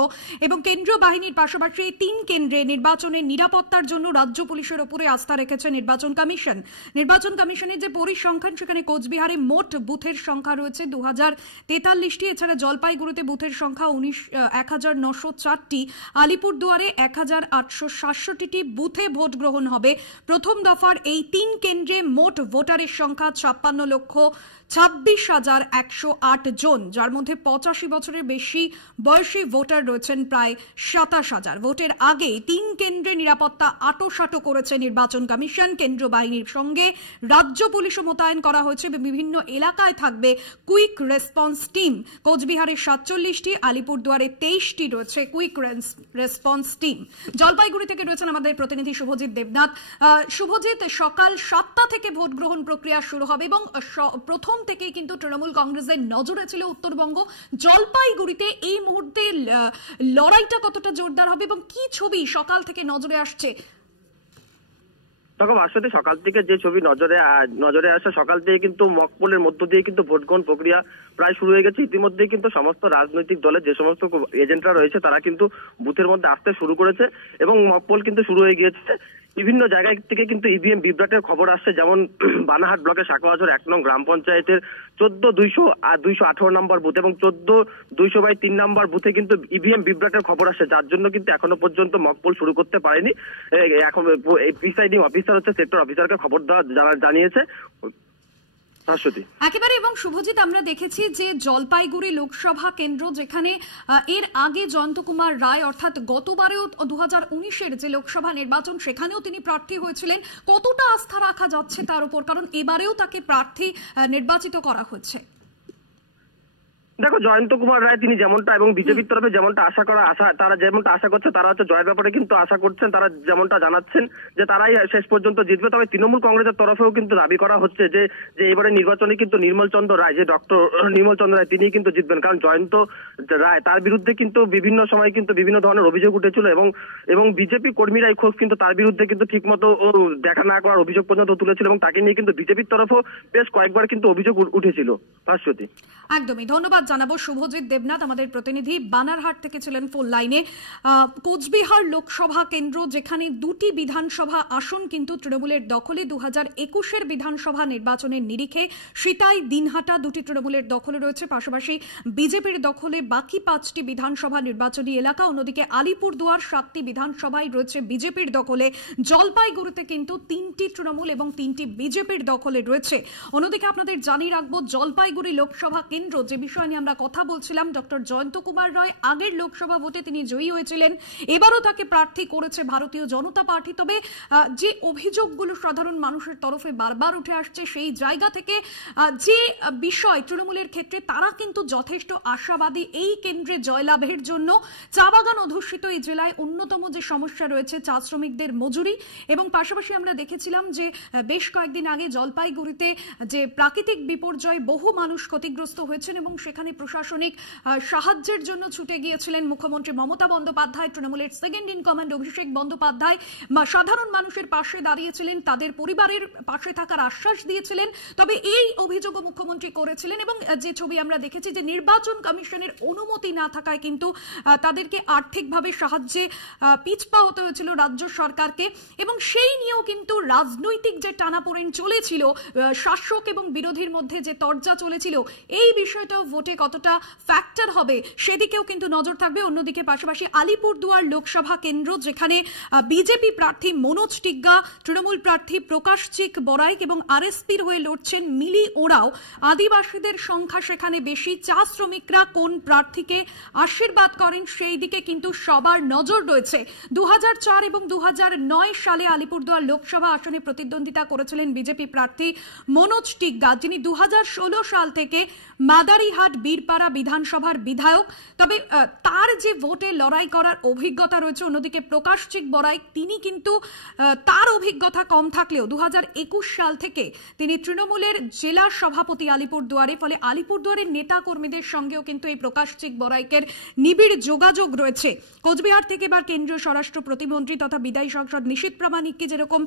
এবং কেন্দ্রীয় বাহিনীর পাশাপাশি 3 কেন্দ্রে নির্বাচনের নিরাপত্তার জন্য রাজ্য পুলিশের উপরে আস্থা রেখেছে নির্বাচন কমিশন। নির্বাচন কমিশনের যে পরিসংখ্যান সেখানে কোচবিহারে মোট বুথের সংখ্যা রয়েছে 2043টি, এছাড়া জলপাইগুড়িতে বুথের সংখ্যা 1904টি, আলিপুরদুয়ারে 1867টি বুথে ভোট গ্রহণ হবে। প্রথম দফার এই 3 কেন্দ্রে মোট ভোটারের সংখ্যা 56,26,108 জন, যার মধ্যে 85 বছরের বেশি বয়সী ভোটার রয়েছেন প্রায় 27,000। ভোটের আগে 3 কেন্দ্রে নিরাপত্তা আঁটোসাঁটো করেছে নির্বাচন কমিশন। কেন্দ্রীয় বাহিনীর সঙ্গে রাজ্য পুলিশও মোতায়েন করা হয়েছে। বিভিন্ন এলাকায় থাকবে কুইক রেসপন্স টিম। কোচবিহারে 47টি, আলিপুরদুয়ারে 23টি রয়েছে কুইক রেসপন্স টিম। জলপাইগুড়ি থেকে রয়েছেন আমাদের প্রতিনিধি শুভজিৎ দেবনাথ। শুভজিৎ, সকাল 7টা থেকে ভোট গ্রহণ প্রক্রিয়া শুরু হবে এবং প্রথম থেকেই কিন্তু তৃণমূল কংগ্রেসের নজরে ছিল উত্তরবঙ্গ। জলপাইগুড়িতে এই মুহূর্তে লড়াইটা কতটা জোরদার হবে এবং কি ছবি সকাল থেকে নজরে আসছে? তখন আসলে সকাল থেকে যে ছবি নজরে আসে, সকাল থেকে কিন্তু মকপোলের মধ্য দিয়ে কিন্তু ভোট গ্রহণ প্রক্রিয়া প্রায় শুরু হয়ে গেছে। ইতিমধ্যেই কিন্তু সমস্ত রাজনৈতিক দলের যে সমস্ত এজেন্টরা রয়েছে তারা কিন্তু বুথের মধ্যে আসতে শুরু করেছে এবং মকপোল কিন্তু শুরু হয়ে গিয়েছে। বিভিন্ন জায়গা থেকে কিন্তু ইভিএম বিভ্রাটের খবর আসছে, যেমন বানাহাট ব্লকের শাখাবাজার 1 নং গ্রাম পঞ্চায়েতের 14,218 নম্বর বুথ এবং 14,200/3 নম্বর বুথে কিন্তু ইভিএম বিভ্রাটের খবর আসছে, যার জন্য কিন্তু এখনো পর্যন্ত মকপোল শুরু করতে পারেনি। এখন প্রিসাইডিং অফিসার হচ্ছে সেক্টর অফিসারকে খবর জানিয়েছে একেবারে। এবং শুভজিৎ, আমরা দেখেছি যে জলপাইগুড়ি লোকসভা কেন্দ্র, যেখানে এর আগে জয়ন্ত কুমার রায় অর্থাৎ গতবারেও 2019-এর যে লোকসভা নির্বাচন সেখানেও তিনি প্রার্থী হয়েছিলেন, কতটা আস্থা রাখা যাচ্ছে তার উপর, কারণ এবারেও তাকে প্রার্থী নির্বাচিত করা হচ্ছে? দেখো, জয়ন্ত কুমার রায় তিনি যেমনটা এবং বিজেপির তরফে যেমনটা তারা যেমনটা আশা করছে, তারা হচ্ছে জয়ের ব্যাপারে কিন্তু আশা করছেন, তারা যেমনটা জানাচ্ছেন যে তারাই শেষ পর্যন্ত জিতবে। তবে তৃণমূল কংগ্রেসের তরফেও কিন্তু দাবি করা হচ্ছে যে এবারে নির্বাচনে কিন্তু নির্মল চন্দ্র রায়, যে ডক্টর নির্মল চন্দ্র রায়, তিনি কিন্তু জিতবেন। কারণ জয়ন্ত রায় তার বিরুদ্ধে কিন্তু বিভিন্ন সময় কিন্তু বিভিন্ন ধরনের অভিযোগ উঠেছিল এবং বিজেপি কর্মীরাই খোঁজ কিন্তু তার বিরুদ্ধে কিন্তু ঠিক মতো দেখা না করার অভিযোগ পর্যন্ত তুলেছিল এবং তাকে নিয়ে কিন্তু বিজেপির তরফও বেশ কয়েকবার কিন্তু অভিযোগ উঠেছিল। ভাস্বতী, একদমই ধন্যবাদ জানাবো শুভজিৎ দেবনাথ, আমাদের প্রতিনিধি বানারহাট থেকে ছিলেন ফোন লাইনে। কোচবিহার লোকসভা কেন্দ্র, যেখানে 2টি বিধানসভা আসন কিন্তু তৃণমূলের দখলে 2021-এর বিধানসভা নির্বাচনের নিরিখে। সিতাই, দিনহাটা 2টি তৃণমূলের দখলে রয়েছে, পাশাপাশি বিজেপির দখলে বাকি 5টি বিধানসভা নির্বাচনী এলাকা। অন্যদিকে আলিপুরদুয়ার 7টি বিধানসভায় রয়েছে বিজেপির দখলে। জলপাইগুড়িতে কিন্তু 3টি তৃণমূল এবং 3টি বিজেপির দখলে রয়েছে। অন্যদিকে আপনাদের জানিয়ে রাখবো, জলপাইগুড়ি লোকসভা কেন্দ্র, যে বিষয় নিয়ে আমরা কথা বলছিলাম, ডক্টর জয়ন্ত কুমার রায় আগের লোকসভা ভোটে তিনি জয়ী হয়েছিলেন, এবারও তাকে প্রার্থী করেছে ভারতীয় জনতা পার্টি। তবে যে অভিযোগগুলো সাধারণ মানুষের তরফে বারবার উঠে আসছে, সেই জায়গা থেকে যে বিষয় তৃণমূলের ক্ষেত্রে তারা কিন্তু যথেষ্ট আশাবাদী এই কেন্দ্রে জয়লাভের জন্য। চা বাগান অধ্যুষিত এই জেলায় অন্যতম যে সমস্যা রয়েছে চা শ্রমিকদের মজুরি, এবং পাশাপাশি আমরা দেখেছিলাম যে বেশ কয়েকদিন আগে জলপাইগুড়িতে যে প্রাকৃতিক বিপর্যয়, বহু মানুষ ক্ষতিগ্রস্ত হয়েছেন এবং সেখানে প্রশাসনিক সাহায্যের জন্য ছুটে গিয়েছিলেন মুখ্যমন্ত্রী মমতা বন্দ্যোপাধ্যায়, তৃণমূলের second in command Abhishek Bandyopadhyay সাধারণ মানুষের পাশে দাঁড়িয়েছিলেন, তাদের পরিবারের পাশে থাকার আশ্বাস দিয়েছিলেন। তবে এই অভিযোগও মুখ্যমন্ত্রী করেছিলেন এবং যে ছবি আমরা দেখেছি যে নির্বাচন কমিশনের অনুমতি না থাকায় কিন্তু তাদেরকে আর্থিকভাবে সাহায্যে পিছপা হতে হয়েছিল রাজ্য সরকারকে, এবং সেই নিয়েও কিন্তু রাজনৈতিক যে টানাপোড়েন চলেছিল, শাসক এবং বিরোধীর মধ্যে যে তরজা চলেছিল, এই বিষয়টাও ভোটে কতটা ফ্যাক্টর হবে সেদিকেও কিন্তু নজর থাকবে। অন্যদিকে পাশাপাশি আলিপুরদুয়ার লোকসভা কেন্দ্র, যেখানে বিজেপি প্রার্থী মনোজ টিগ্গা, তৃণমূল প্রার্থী প্রকাশচিক বড়াইক এবং আরএসপির হয়ে লড়ছেন মিলি ওরাও। আদিবাসীদের সংখ্যা সেখানে বেশি। চা শ্রমিকরা কোন প্রার্থীকে আশীর্বাদ করেন সেই দিকে কিন্তু সবার নজর রয়েছে। 2004 এবং 2009 সালে আলিপুরদুয়ার লোকসভা আসনে প্রতিদ্বন্দ্বিতা করেছিলেন বিজেপি প্রার্থী মনোজ টিগ্গা, যিনি 2016 সাল থেকে মাদারিহাট বীরপাড়া বিধানসভার বিধায়ক। তবে তার যে ভোটে লড়াই করার অভিজ্ঞতা রয়েছে, অন্যদিকে প্রকাশচিক বড়াইক, তিনি কিন্তু তার অভিজ্ঞতা কম থাকলেও 2021 সাল থেকে তিনি তৃণমূলের জেলা সভাপতি আলিপুরদুয়ারে। ফলে আলিপুরদুয়ারের নেতা কর্মীদের সঙ্গেও কিন্তু এই প্রকাশচিক বড়াইকের নিবিড় যোগাযোগ রয়েছে। কোচবিহার থেকে এবার কেন্দ্রীয় স্বরাষ্ট্র প্রতিমন্ত্রী তথা বিদায়ী সাংসদ নিশীথ প্রামাণিককে যেরকম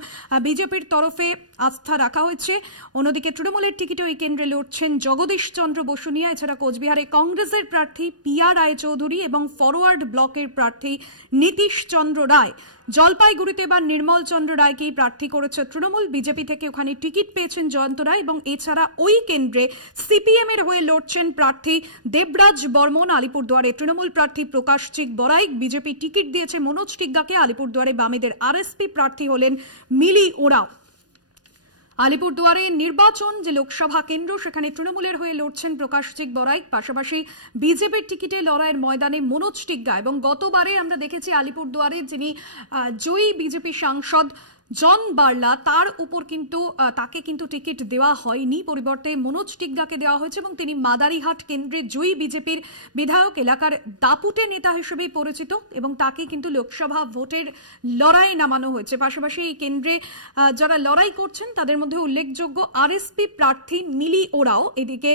বিজেপির তরফে আস্থা রাখা হয়েছে, অন্যদিকে তৃণমূলের টিকিটে ওই কেন্দ্রে লড়ছেন জগদীশ চন্দ্র বসুনিয়া। এছাড়া কোচবিহারে কংগ্রেসের প্রার্থী পিয়া রায়চৌধুরী এবং ফরওয়ার্ড ব্লকের প্রার্থী নীতিশ চন্দ্র রায়। জলপাইগুড়িতে এবার নির্মল চন্দ্র রায়কেই প্রার্থী করেছে তৃণমূল। বিজেপি থেকে ওখানে টিকিট পেয়েছেন জয়ন্ত রায় এবং এছাড়া ওই কেন্দ্রে সিপিএম এর হয়ে লড়ছেন প্রার্থী দেবরাজ বর্মন। আলিপুরদুয়ারে তৃণমূল প্রার্থী প্রকাশচিক বড়াইক, বিজেপি টিকিট দিয়েছে মনোজ টিগ্গাকে। আলিপুরদুয়ারে বামেদের আরএসপি প্রার্থী হলেন মিলি ওরাও। আলিপুরদুয়ারে নির্বাচন যে লোকসভা কেন্দ্র, সেখানে তৃণমূলের হয়ে লড়ছেন প্রকাশচিক বড়াইক, পাশাপাশি বিজেপির টিকিটে লড়াইয়ের ময়দানে মনোজ টিগ্গা। এবং গতবারে আমরা দেখেছি আলিপুরদুয়ারে যিনি জয়ী বিজেপি সাংসদ জন বার্লা, তার উপর কিন্তু তাকে কিন্তু টিকিট দেওয়া হয়নি, পরিবর্তে মনোজ টিগ্গাকে দেওয়া হয়েছে এবং তিনি মাদারিহাট কেন্দ্রে জয়ী বিজেপির বিধায়ক, এলাকার দাপুটে নেতা হিসেবেই পরিচিত এবং তাকে কিন্তু লোকসভা ভোটের লড়াইয়ে নামানো হয়েছে। পাশাপাশি এই কেন্দ্রে যারা লড়াই করছেন তাদের মধ্যে উল্লেখযোগ্য আরএসপি প্রার্থী মিলি ওরাও। এদিকে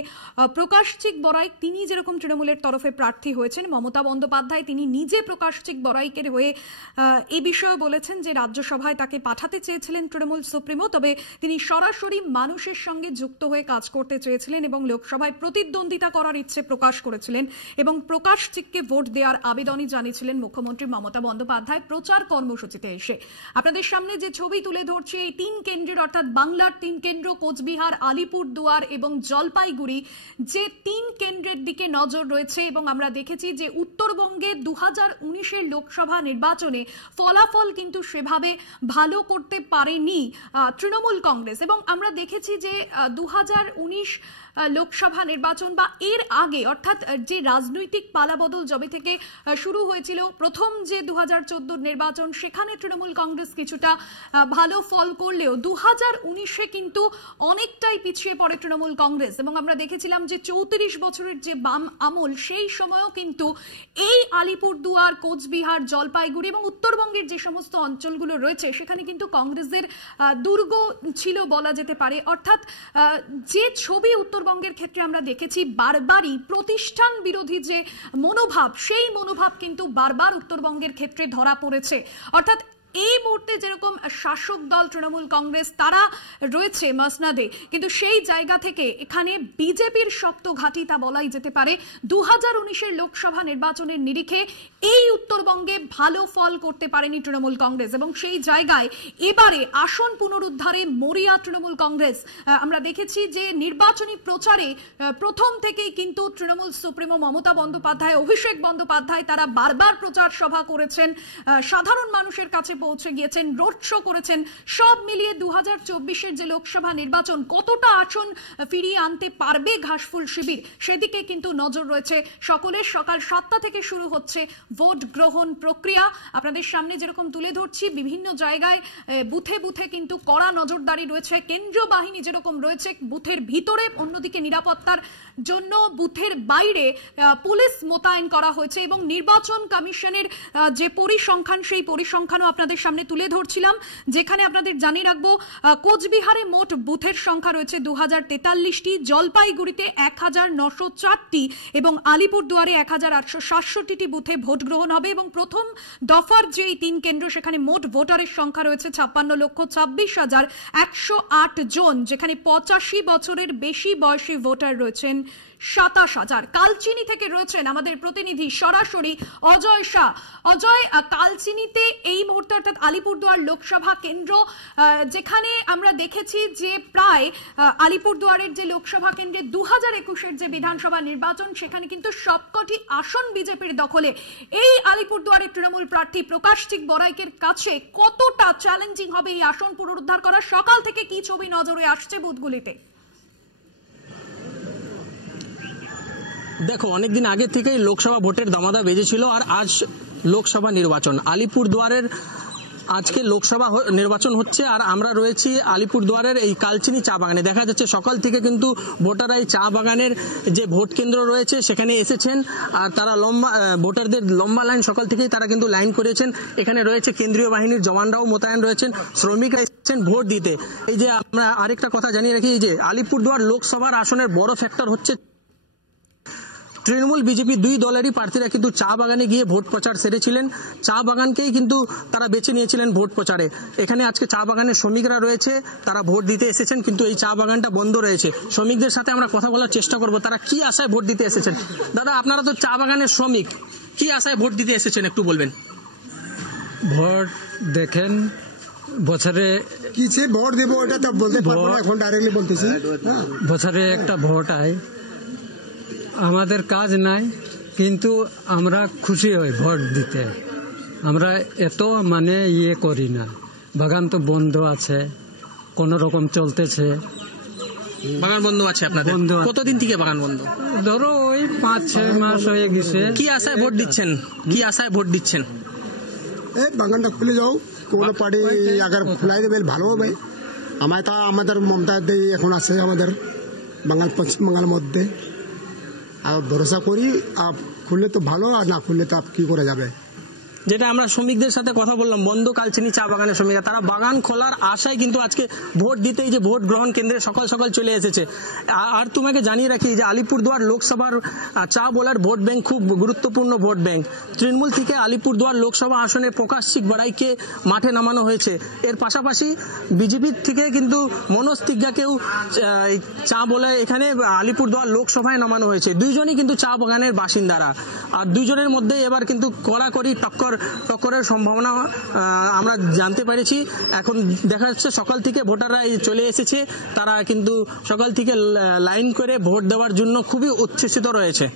প্রকাশচিক বড়াইক, তিনি যেরকম তৃণমূলের তরফে প্রার্থী হয়েছেন, মমতা বন্দ্যোপাধ্যায় তিনি নিজে প্রকাশচিক বড়াইকের হয়ে এই বিষয়ে বলেছেন যে রাজ্যসভায় তাকে পাঠানো পাঠাতে চেয়েছিলেন তৃণমূল সুপ্রিমো, তবে তিনি সরাসরি মানুষের সঙ্গে যুক্ত হয়ে কাজ করতে চেয়েছিলেন এবং লোকসভায় প্রতিদ্বন্দ্বিতা করার ইচ্ছে প্রকাশ করেছিলেন এবং প্রকাশ চিককে ভোট দেওয়ার আবেদনই জানিয়েছিলেন মুখ্যমন্ত্রী মমতা বন্দ্যোপাধ্যায় প্রচার কর্মসূচিতে এসে। আপনাদের সামনে যে ছবি তুলে ধরছি, এই 3 কেন্দ্রের অর্থাৎ বাংলার 3 কেন্দ্র কোচবিহার, আলিপুরদুয়ার এবং জলপাইগুড়ি, যে 3 কেন্দ্রের দিকে নজর রয়েছে। এবং আমরা দেখেছি যে উত্তরবঙ্গে 2019-এর লোকসভা নির্বাচনে ফলাফল কিন্তু সেভাবে ভালো করতে পারেনি তৃণমূল কংগ্রেস। এবং আমরা দেখেছি যে 2019 লোকসভা নির্বাচন বা এর আগে অর্থাৎ যে রাজনৈতিক পালাবদল যবে থেকে শুরু হয়েছিল, প্রথম যে 2014 নির্বাচন সেখানে তৃণমূল কংগ্রেস কিছুটা ভালো ফল করলেও 2019-এ কিন্তু অনেকটাই পিছিয়ে পড়ে তৃণমূল কংগ্রেস। এবং আমরা দেখেছিলাম যে 34 বছরের যে বাম আমল, সেই সময়ও কিন্তু এই আলিপুরদুয়ার, কোচবিহার, জলপাইগুড়ি এবং উত্তরবঙ্গের যে সমস্ত অঞ্চলগুলো রয়েছে সেখানে কিন্তু কংগ্রেসের দুর্গ ছিল বলা যেতে পারে। অর্থাৎ যে ছবি উত্তরবঙ্গের ক্ষেত্রে আমরা দেখেছি, বারবারই প্রতিষ্ঠান বিরোধী যে মনোভাব, সেই মনোভাব কিন্তু বারবার উত্তরবঙ্গের ক্ষেত্রে ধরা পড়েছে। অর্থাৎ এই মুহূর্তে যেরকম শাসক দল তৃণমূল কংগ্রেস তারা রয়েছে মসনদে, কিন্তু সেই জায়গা থেকে এখানে বিজেপির শক্ত ঘাঁটি তা বলাই যেতে পারে। 2019-এর লোকসভা নির্বাচনের নিরিখে এই উত্তরবঙ্গে ভালো ফল করতে পারেনি তৃণমূল কংগ্রেস এবং সেই জায়গায় এবারে আসন পুনরুদ্ধারে মরিয়া তৃণমূল কংগ্রেস। আমরা দেখেছি যে নির্বাচনী প্রচারে প্রথম থেকেই কিন্তু তৃণমূল সুপ্রিমো মমতা বন্দ্যোপাধ্যায়, অভিষেক বন্দ্যোপাধ্যায় তারা বারবার প্রচার সভা করেছেন, সাধারণ মানুষের কাছে পৌঁছে গিয়েছেন, রোড শো করেছেন। সব মিলিয়ে 2024-এর যে লোকসভা নির্বাচন কতটা আসন ফিরিয়ে আনতে পারবে ঘাসফুল শিবির, সেদিকে কিন্তু নজর রয়েছে সকলের। সকাল 7টা থেকে শুরু হচ্ছে ভোট গ্রহণ প্রক্রিয়া। আপনাদের সামনে যেরকম তুলে ধরছি, বিভিন্ন জায়গায় বুথে বুথে কিন্তু কড়া নজরদারি রয়েছে, কেন্দ্রীয় বাহিনী যেরকম রয়েছে বুথের ভিতরে, অন্যদিকে নিরাপত্তার জন্য বুথের বাইরে পুলিশ মোতায়েন করা হয়েছে এবং নির্বাচন কমিশনের যে পরিসংখ্যান, সেই পরিসংখ্যানও আপনাদের সামনে তুলে ধরছিলাম, যেখানে আপনাদের জানিয়ে রাখবো কোচবিহারে মোট বুথের সংখ্যা রয়েছে 2043টি, জলপাইগুড়িতে 1904টি এবং আলিপুরদুয়ারে 1867টি বুথে ভোট গ্রহণ হবে। এবং প্রথম দফার যে 3 কেন্দ্র, সেখানে মোট ভোটারের সংখ্যা রয়েছে 56,26,108 জন, যেখানে 85 বছরের বেশি বয়সী ভোটার রয়েছেন 27,000। কালচিনি থেকে রয়েছেন আমাদের প্রতিনিধি সরাসরি অজয় শাহ। অজয়, কালচিনিতে এই মুহূর্তে অর্থাৎ আলিপুরদুয়ার লোকসভা কেন্দ্র, যেখানে আমরা দেখেছি যে প্রায় আলিপুরদুয়ারের যে লোকসভা কেন্দ্রে 2021-এর যে বিধানসভা নির্বাচন, সেখানে কিন্তু সবকটি আসন বিজেপির দখলে। এই আলিপুরদুয়ারের তৃণমূল প্রার্থী প্রকাশ চিক বড়াইকের কাছে কতটা চ্যালেঞ্জিং হবে এই আসন পুনরুদ্ধার করা? সকাল থেকে কি ছবি নজরে আসছে বুথগুলিতে? দেখো, অনেকদিন আগে থেকেই লোকসভা ভোটের দামাদা বেজেছিল আর আজ লোকসভা নির্বাচন। আলিপুরদুয়ারের আজকে লোকসভা নির্বাচন হচ্ছে আর আমরা রয়েছি আলিপুরদুয়ারের এই কালচিনি চা বাগানে। দেখা যাচ্ছে সকাল থেকে কিন্তু ভোটাররা এই চা বাগানের যে ভোট কেন্দ্র রয়েছে সেখানে এসেছেন আর তারা ভোটারদের লম্বা লাইন, সকাল থেকেই তারা কিন্তু লাইন করেছেন। এখানে রয়েছে কেন্দ্রীয় বাহিনীর জওয়ানরাও মোতায়েন রয়েছেন, শ্রমিকরা এসেছেন ভোট দিতে। এই যে আমরা আরেকটা কথা জানিয়ে রাখি, এই যে আলিপুরদুয়ার লোকসভার আসনের বড় ফ্যাক্টর হচ্ছে তৃণমূল বিজেপি 2 দলেরই প্রার্থীরা কিন্তু চা বাগানে গিয়ে ভোট প্রচার সেরেছিলেন। চা বাগানকেই কিন্তু তারা বেছে নিয়েছিলেন ভোট প্রচারে। এখানে আজকে চা বাগানের শ্রমিকরা রয়েছে, তারা ভোট দিতে এসেছেন, কিন্তু এই চা বাগানটা বন্ধ রয়েছে। শ্রমিকদের সাথে আমরা কথা বলার চেষ্টা করব, তারা কি আশায় ভোট দিতে এসেছেন। দাদা, আপনারা তো চা বাগানের শ্রমিক, কি আশায় ভোট দিতে এসেছেন একটু বলবেন? ভোট দেখেন, বছরে কিসে ভোট দেবো ওটা তো বলতে পারবো না, এখন ডাইরেক্টলি বলতেছি। বছরে একটা ভোট আয়, আমাদের কাজ নাই কিন্তু আমরা খুশি হই ভোট দিতে। আমরা এত ইয়ে করি না, বাগান তো বন্ধ আছে, কোন রকম চলতেছে। বাগান বন্ধ আছে আপনাদের? কতদিন থেকে বাগান বন্ধ? ধরো ওই 5-6 মাস হয়ে গেছে। কি আশায় ভোট দিচ্ছেন? কি আশায় ভোট দিচ্ছেন? এই বাগানটা খুলে যাও, কোনো পার্টি আগার খোলাই দেবে ভালো হবে। আমাদের মমতা এখন আছে আমাদের বাঙাল, পশ্চিম বাংলার মধ্যে। আর ভরসা করি, খুললে তো ভালো, আর না খুললে তো কি করে যাবে। যেটা আমরা শ্রমিকদের সাথে কথা বললাম, বন্ধ কালচিনি চা বাগানের শ্রমিকরা, তারা বাগান খোলার আশায় কিন্তু আজকে ভোট দিতেই যে ভোট গ্রহণ কেন্দ্রে সকাল সকাল চলে এসেছে। আর তোমাকে জানিয়ে রাখি যে আলিপুরদুয়ার লোকসভার চা বোলার ভোট ব্যাংক খুব গুরুত্বপূর্ণ ভোট ব্যাংক। তৃণমূল থেকে আলিপুরদুয়ার লোকসভা আসনে প্রকাশ সিং বড়াইকে মাঠে নামানো হয়েছে। এর পাশাপাশি বিজেপির থেকে কিন্তু মনোজ তিগ্গাকেও চা বোলায় এখানে আলিপুরদুয়ার লোকসভায় নামানো হয়েছে। দুইজনই কিন্তু চা বাগানের বাসিন্দারা, আর দুইজনের মধ্যে এবার কিন্তু কড়াকড়ি টক্করের সম্ভাবনা আমরা জানতে পেরেছি। এখন দেখা যাচ্ছে সকাল থেকে ভোটাররা চলে এসেছে, তারা কিন্তু সকাল থেকে লাইন করে ভোট দেওয়ার জন্য খুবই উচ্ছ্বসিত রয়েছে।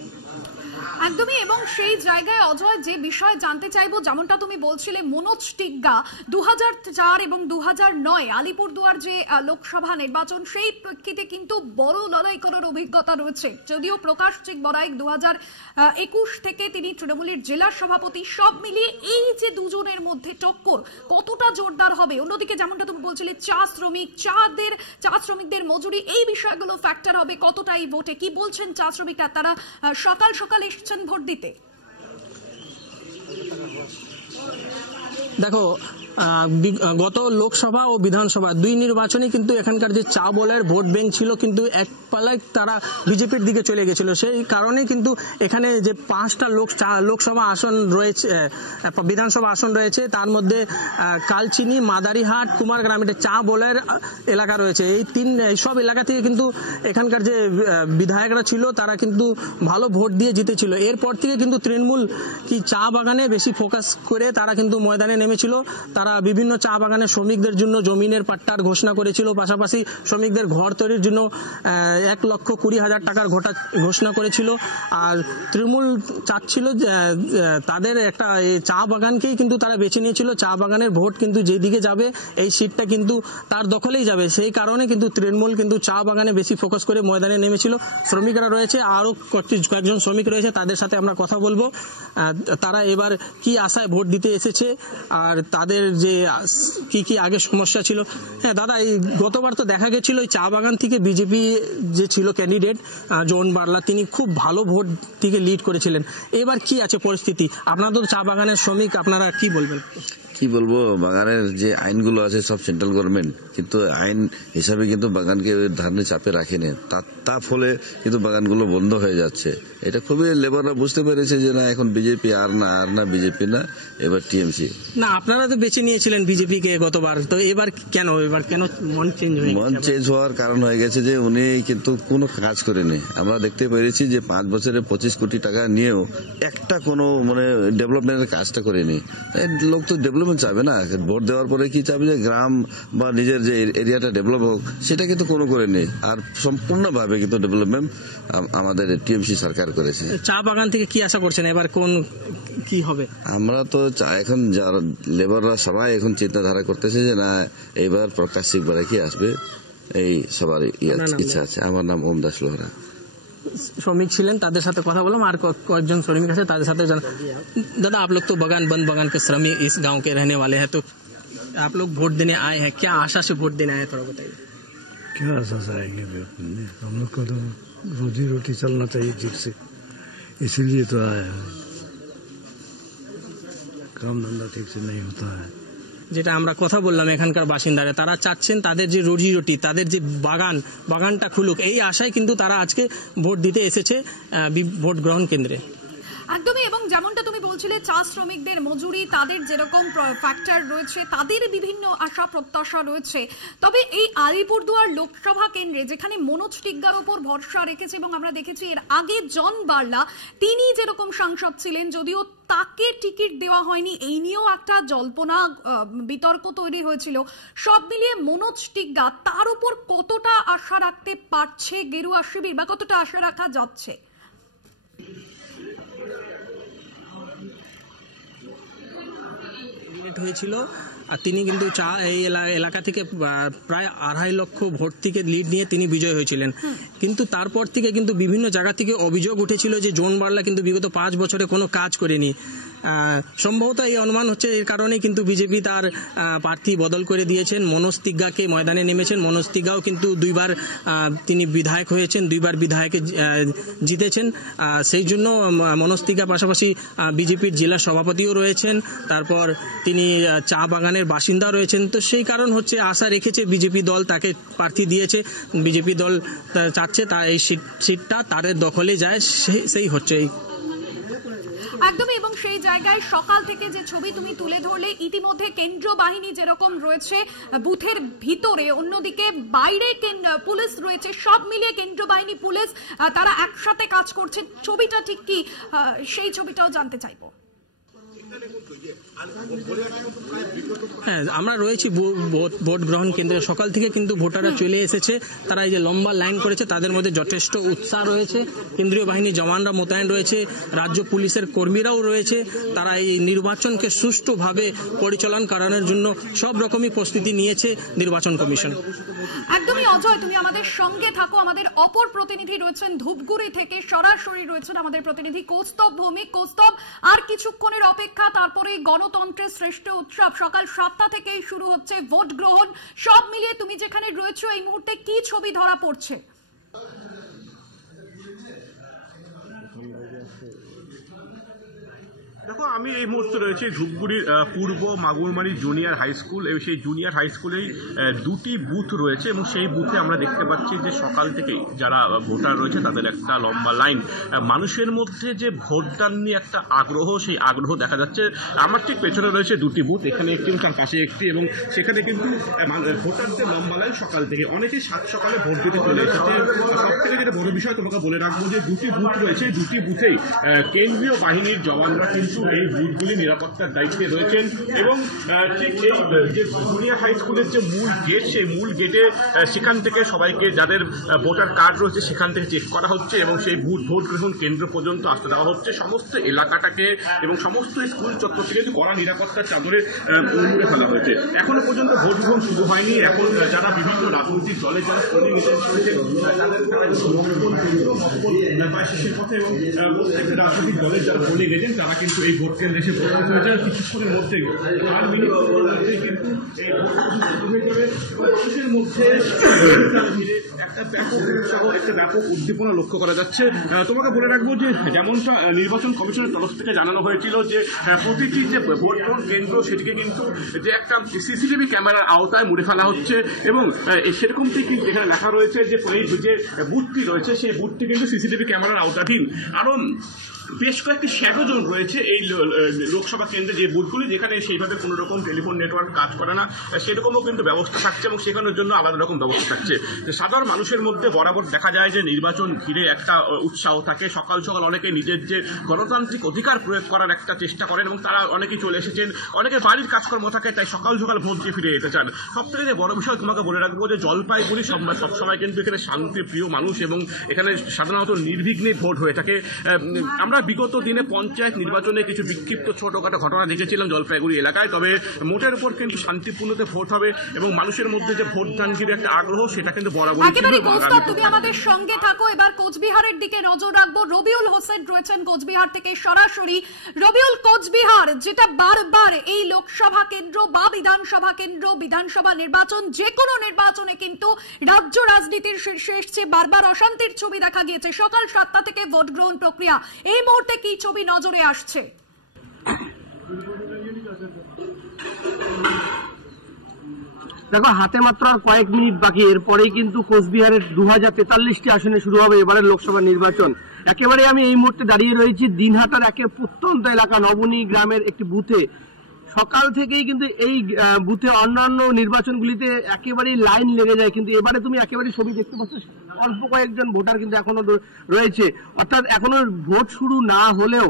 একদমই। এবং সেই জায়গায় অজয় যে বিষয় জানতে চাইবো, যেমনটা তুমি বলছিলে মনোজ টিগ্গা 2004 এবং 2009 আলিপুরদুয়ার যে লোকসভা নির্বাচন, সেই প্রেক্ষিতে কিন্তু বড় লড়াই করার অভিজ্ঞতা রয়েছে। যদিও প্রকাশ সিং বড়াই 2021 থেকে তিনি তৃণমূলের জেলা সভাপতি, সব মিলিয়ে এই যে দুজনের মধ্যে টক্কর কতটা জোরদার হবে। অন্যদিকে যেমনটা তুমি বলছিলে চা শ্রমিকদের মজুরি, এই বিষয়গুলো ফ্যাক্টর হবে কতটা এই ভোটে। কি বলছেন চা শ্রমিকরা? তারা সকাল সকাল এসেছেন ভোট দিতে। দেখো, গত লোকসভা ও বিধানসভা দুই নির্বাচনে কিন্তু এখানকার যে চা বোলার ভোট ব্যাংক ছিল কিন্তু এক পালায় তারা বিজেপির দিকে চলে গেছিল। সেই কারণে কিন্তু এখানে যে 5টা লোকসভা আসন রয়েছে, বিধানসভা আসন রয়েছে, তার মধ্যে কালচিনি, মাদারিহাট, কুমারগ্রাম, এটা চা বোলার এলাকা রয়েছে। এই সব এলাকা থেকে কিন্তু এখানকার যে বিধায়করা ছিল তারা কিন্তু ভালো ভোট দিয়ে জিতেছিল। এরপর থেকে কিন্তু তৃণমূল কি চা বাগানে বেশি ফোকাস করে তারা কিন্তু ময়দানে নেমেছিল। তারা বিভিন্ন চা বাগানের শ্রমিকদের জন্য জমিনের পাট্টার ঘোষণা করেছিল, পাশাপাশি শ্রমিকদের ঘর তৈরির জন্য 1,20,000 টাকার ঘোষণা করেছিল। আর তৃণমূল চাচ্ছিল তাদের একটা চা বাগানকেই কিন্তু তারা বেছে নিয়েছিল। চা বাগানের ভোট কিন্তু যেদিকে যাবে এই সিটটা কিন্তু তার দখলেই যাবে। সেই কারণে কিন্তু তৃণমূল কিন্তু চা বাগানে বেশি ফোকাস করে ময়দানে নেমেছিল। শ্রমিকরা রয়েছে, আরও কয়েকজন শ্রমিক রয়েছে, তাদের সাথে আমরা কথা বলবো। তারা এবার কি আশায় ভোট দিতে এসেছে আর তাদের যে কি আগে সমস্যা ছিল। হ্যাঁ দাদা, এই গতবার তো দেখা গেছিল এই চা বাগান থেকে বিজেপি যে ছিল ক্যান্ডিডেট জন বার্লা, তিনি খুব ভালো ভোট থেকে লিড করেছিলেন। এবার কি আছে পরিস্থিতি? আপনাদের চা বাগানের শ্রমিক, আপনারা কি বলবেন? কি বলবো, বাগানের যে আইনগুলো আছে সব সেন্ট্রাল গভর্নমেন্ট কিন্তু আইন হিসাবে কিন্তু বাগানকে ধারণে চাপে রাখেনি। তার ফলে কিন্তু বাগানগুলো বন্ধ হয়ে যাচ্ছে। এটা খুবই লেবাররা বুঝতে পেরেছে যে না, এখন বিজেপি আর না বিজেপি না, এবার টিএমসি। না, আপনারা তো বেছে নিয়েছিলেন বিজেপিকে গতবার, তো এবার কেন মন চেঞ্জ হওয়ার কারণ হয়ে গেছে যে উনি কিন্তু কোনো কাজ করেনি। আমরা দেখতে পেরেছি যে 5 বছরে 25 কোটি টাকা নিয়েও একটা কোনো ডেভেলপমেন্টের কাজটা করেনি। লোক তো ডেভেলপমেন্ট চাবে না, ভোট দেওয়ার পরে কি চাবে যে গ্রাম বা নিজের যে এরিয়াটা ডেভেলপ হোক, সেটা কিন্তু কোনো করেনি। আর সম্পূর্ণভাবে কিন্তু ডেভেলপমেন্ট আমাদের টিএমসি সরকার করেছে। চা বাগান থেকে কি আশা করছেন এবার কি হবে? আমরা তো এখন যারা লেবাররা সবাই এখন চিন্তাধারা করতেছে যে না, এবার প্রকাশ সিং বড়াই কি আসবে, এই সবার ইচ্ছা আছে। আমার নাম ওম দাস লোহরা। श्रमिक छिलेन, ताদের সাথে কথা বললাম। আর কয়েকজন শ্রমিক আছে, তাদের সাথে दादा आप लोग तो बंद बगान के श्रमिक इस गांव के रहने वाले हैं, तो आप लोग वोट देने आए हैं, क्या आशा से वोट देने आए हैं, थोड़ा बताइए। क्या आशा से आएंगे? हम लोग को तो रोजी रोटी चलना चाहिए ठीक से, इसीलिए तो आया है। काम धंधा ठीक से नहीं होता है। যেটা আমরা কথা বললাম, এখানকার বাসিন্দারা তারা চাচ্ছেন তাদের যে রুজি রুটি, তাদের যে বাগানটা খুলুক, এই আশায় কিন্তু তারা আজকে ভোট দিতে এসেছে ভোট গ্রহণ কেন্দ্রে। একদমই। এবং যেমনটা তুমি বলছিলে চা শ্রমিকদের মজুরি, তাদের যেরকম ফ্যাক্টর রয়েছে, তাদের বিভিন্ন আশা প্রত্যাশা রয়েছে। তবে এই আলিপুরদুয়ার লোকসভা কেন্দ্রে যেখানে মনোজ টিগ্গার ওপর ভরসা রেখেছে, এবং আমরা দেখেছি এর আগে জন বার্লা তিনি যেরকম সাংসদ ছিলেন, যদিও তাকে টিকিট দেওয়া হয়নি, এই নিয়েও একটা জল্পনা বিতর্ক তৈরি হয়েছিল। সব মিলিয়ে মনোজ টিগ্গা, তার উপর কতটা আশা রাখতে পারছে গেরুয়া শিবির, বা কতটা আশা রাখা যাচ্ছে? হয়েছিল আর তিনি কিন্তু এই এলাকা থেকে প্রায় 2.5 লক্ষ ভোট থেকে লিড নিয়ে তিনি বিজয় হয়েছিলেন। কিন্তু তারপর থেকে কিন্তু বিভিন্ন জায়গা থেকে অভিযোগ উঠেছিল যে জন বার্লা কিন্তু বিগত 5 বছরে কোনো কাজ করেনি। সম্ভবত এই অনুমান হচ্ছে, এর কারণেই কিন্তু বিজেপি তার প্রার্থী বদল করে দিয়েছেন। মনোজ তিগ্গাকে ময়দানে নেমেছেন। মনোজ তিগ্গাও কিন্তু দুইবার তিনি বিধায়ক হয়েছেন, দুইবার বিধায়কে জিতেছেন। সেই জন্য মনোজ তিগ্গা পাশাপাশি বিজেপির জেলা সভাপতিও রয়েছেন, তারপর তিনি চা বাগানের বাসিন্দা রয়েছেন। তো সেই কারণ হচ্ছে আশা রেখেছে বিজেপি দল, তাকে প্রার্থী দিয়েছে। বিজেপি দল চাচ্ছে তা এই সিটটা তাদের দখলে যায়, সেই হচ্ছে একদমই। এবং সেই জায়গায় সকাল থেকে যে ছবি তুমি তুলে ধরলে, ইতিমধ্যে কেন্দ্র বাহিনী যেরকম রয়েছে বুথের ভিতরে, অন্যদিকে বাইরে পুলিশ রয়েছে, সব মিলিয়ে কেন্দ্র বাহিনী পুলিশ তারা একসাথে কাজ করছে। ছবিটা ঠিক কি, সেই ছবিটাও জানতে চাইবো। হ্যাঁ, আমরা রয়েছি ভোট গ্রহণ কেন্দ্রে। সকাল থেকে কিন্তু ভোটাররা চলে এসেছে। তারা এই যে লম্বা লাইন করেছে, তাদের মধ্যে যথেষ্ট উৎসাহ রয়েছে। কেন্দ্রীয় বাহিনীর জওয়ানরা মোতায়েন রয়েছে, রাজ্য পুলিশের কর্মীরাও রয়েছে। তারা এই নির্বাচনকে সুষ্ঠুভাবে পরিচালনা করানোর জন্য সব রকমই প্রস্তুতি নিয়েছে নির্বাচন কমিশন। একদমই অজয়, তুমি আমাদের সঙ্গে থাকো। আমাদের অপর প্রতিনিধি রয়েছেন ধূপগুড়ি থেকে, সরাসরি রয়েছেন আমাদের প্রতিনিধি কৌস্তব ভৌমিক। কৌস্তব, আর কিছুক্ষণের অপেক্ষা, তারপরে গণতন্ত্রের শ্রেষ্ঠ উৎসব সকাল 7টা থেকেই শুরু হচ্ছে ভোট গ্রহণ। সব মিলিয়ে তুমি যেখানে রয়েছো এই মুহূর্তে কি ছবি ধরা পড়ছে? দেখো, আমি এই মুহূর্তে রয়েছি ধূপগুড়ির পূর্ব মাগুরমারি জুনিয়র হাই স্কুল। এবং সেই জুনিয়র হাই স্কুলেই দুটি বুথ রয়েছে এবং সেই বুথে আমরা দেখতে পাচ্ছি যে সকাল থেকেই যারা ভোটার রয়েছে তাদের একটা লম্বা লাইন। মানুষের মধ্যে যে ভোটদান নিয়ে একটা আগ্রহ, সেই আগ্রহ দেখা যাচ্ছে। আমার ঠিক পেছনে রয়েছে দুটি বুথ, এখানে একটি তার পাশে একটি, এবং সেখানে কিন্তু ভোটারদের লম্বা লাইন সকাল থেকে। অনেকেই সাত সকালে ভোট দিতে চলে এসেছে। সব থেকে যেটা বড় বিষয় তোমাকে বলে রাখবো যে দুটি বুথ রয়েছে, দুটি বুথেই কেন্দ্রীয় বাহিনীর জওয়ানরা কিন্তু এই বুথগুলি নিরাপত্তার দায়িত্বে রয়েছেন। এবং ঠিক এই যে জুনিয়র হাই স্কুলের যে মূল গেট, সেই মূল গেটে সেখান থেকে সবাইকে যাদের ভোটার কার্ড রয়েছে সেখান থেকে চেক করা হচ্ছে এবং সেই ভোট গ্রহণ কেন্দ্র পর্যন্ত আসতে দেওয়া হচ্ছে। সমস্ত এলাকাটাকে এবং সমস্ত স্কুল চত্বর থেকে কড়া নিরাপত্তার চাদরে মুড়ে ফেলা হয়েছে। এখনো পর্যন্ত ভোট গ্রহণ শুরু হয়নি। এখন যারা বিভিন্ন রাজনৈতিক দলের যারা পোলিং এজেন্ট রয়েছেন শেষের পথে, এবং প্রত্যেকটা রাজনৈতিক দলের যারা পোলিং এজেন্ট তারা কিন্তু এই ভোট কেন্দ্রে এসে উপস্থিত হয়েছে। কিছুক্ষণের মধ্যে আর মিনিট মধ্যেই কিন্তু এই ভোট শুরু হয়ে যাবে। মানুষের মধ্যে একটা ব্যাপক উৎসাহ, একটা ব্যাপক উদ্দীপনা লক্ষ্য করা যাচ্ছে। তোমাকে বলে রাখবো যে যেমনটা নির্বাচন কমিশনের তরফ থেকে জানানো হয়েছিল যে প্রতিটি যে ভোট গ্রহণ কেন্দ্র সেটিকে কিন্তু যে একটা সিসিটিভি ক্যামেরার আওতায় মুড়ে ফেলা হচ্ছে এবং সেরকমটি কিন্তু এখানে লেখা রয়েছে যে এই যে বুথটি রয়েছে সেই বুথটি কিন্তু সিসিটিভি ক্যামেরার আওতাধীন। আরও বেশ কয়েকটি শ্যাডো জোন রয়েছে এই লোকসভা কেন্দ্রে, যে বুথগুলি যেখানে সেইভাবে কোনো রকম টেলিফোন নেটওয়ার্ক কাজ করে না, সেরকমও কিন্তু ব্যবস্থা থাকছে এবং সেখানের জন্য আলাদা রকম ব্যবস্থা থাকছে। সাধারণ মানুষের মধ্যে বরাবর দেখা যায় যে নির্বাচন ঘিরে একটা উৎসাহ থাকে। সকাল সকাল অনেকে নিজের যে গণতান্ত্রিক অধিকার প্রয়োগ করার একটা চেষ্টা করেন এবং তারা অনেকেই চলে এসেছেন। অনেকের বাড়ির কাজকর্ম থাকে, তাই সকাল সকাল ভোট দিয়ে ফিরে যেতে চান। সব থেকে যে বড় বিষয় তোমাকে বলে রাখবো যে জলপাইগুড়ি সবসময় কিন্তু এখানে শান্তিপ্রিয় মানুষ এবং এখানে সাধারণত নির্বিঘ্নে ভোট হয়ে থাকে। আমরা বিগত দিনে পঞ্চায়েত নির্বাচনে কিছু বিক্ষিপ্ত ছোটখাটো ঘটনা দেখেছিলাম জলপাইগুড়ি এলাকায়, তবে মোটের উপর কিন্তু শান্তিপূর্ণতে ভোট হবে এবং মানুষের মধ্যে যে ভোটদান ঘিরে একটা আগ্রহ সেটা কিন্তু বরাবরই। তুমি আমাদের সঙ্গে থাকো। এবার কোচবিহারের দিকে নজর রাখবো। রবিউল হোসেন রয়েছেন কোচবিহার থেকে সরাসরি। রবিউল, কোচবিহার যেটা বারবার এই লোকসভা কেন্দ্র বা বিধানসভা কেন্দ্র, বিধানসভা নির্বাচন, যে কোনো নির্বাচনে কিন্তু রাজ্য রাজনীতির শীর্ষে এসছে, বারবার অশান্তির ছবি দেখা গিয়েছে। সকাল 7টা থেকে ভোট গ্রহণ প্রক্রিয়া, এই মুহূর্তে কি ছবি নজরে আসছে? দেখো, হাতে মাত্র আর কয়েক মিনিট বাকি, এরপরেই কিন্তু কোচবিহারের 2043টি আসনে শুরু হবে এবারের লোকসভা নির্বাচন। একেবারে আমি এই মুহূর্তে দাঁড়িয়ে রয়েছি দিনহাটার একে প্রত্যন্ত এলাকা নবনী গ্রামের একটি বুথে। সকাল থেকেই কিন্তু এই বুথে অন্যান্য নির্বাচনগুলিতে একেবারেই লাইন লেগে যায়, কিন্তু এবারে তুমি একেবারে ছবি দেখতে পাচ্ছ অল্প কয়েকজন ভোটার কিন্তু এখনো রয়েছে। অর্থাৎ এখনো ভোট শুরু না হলেও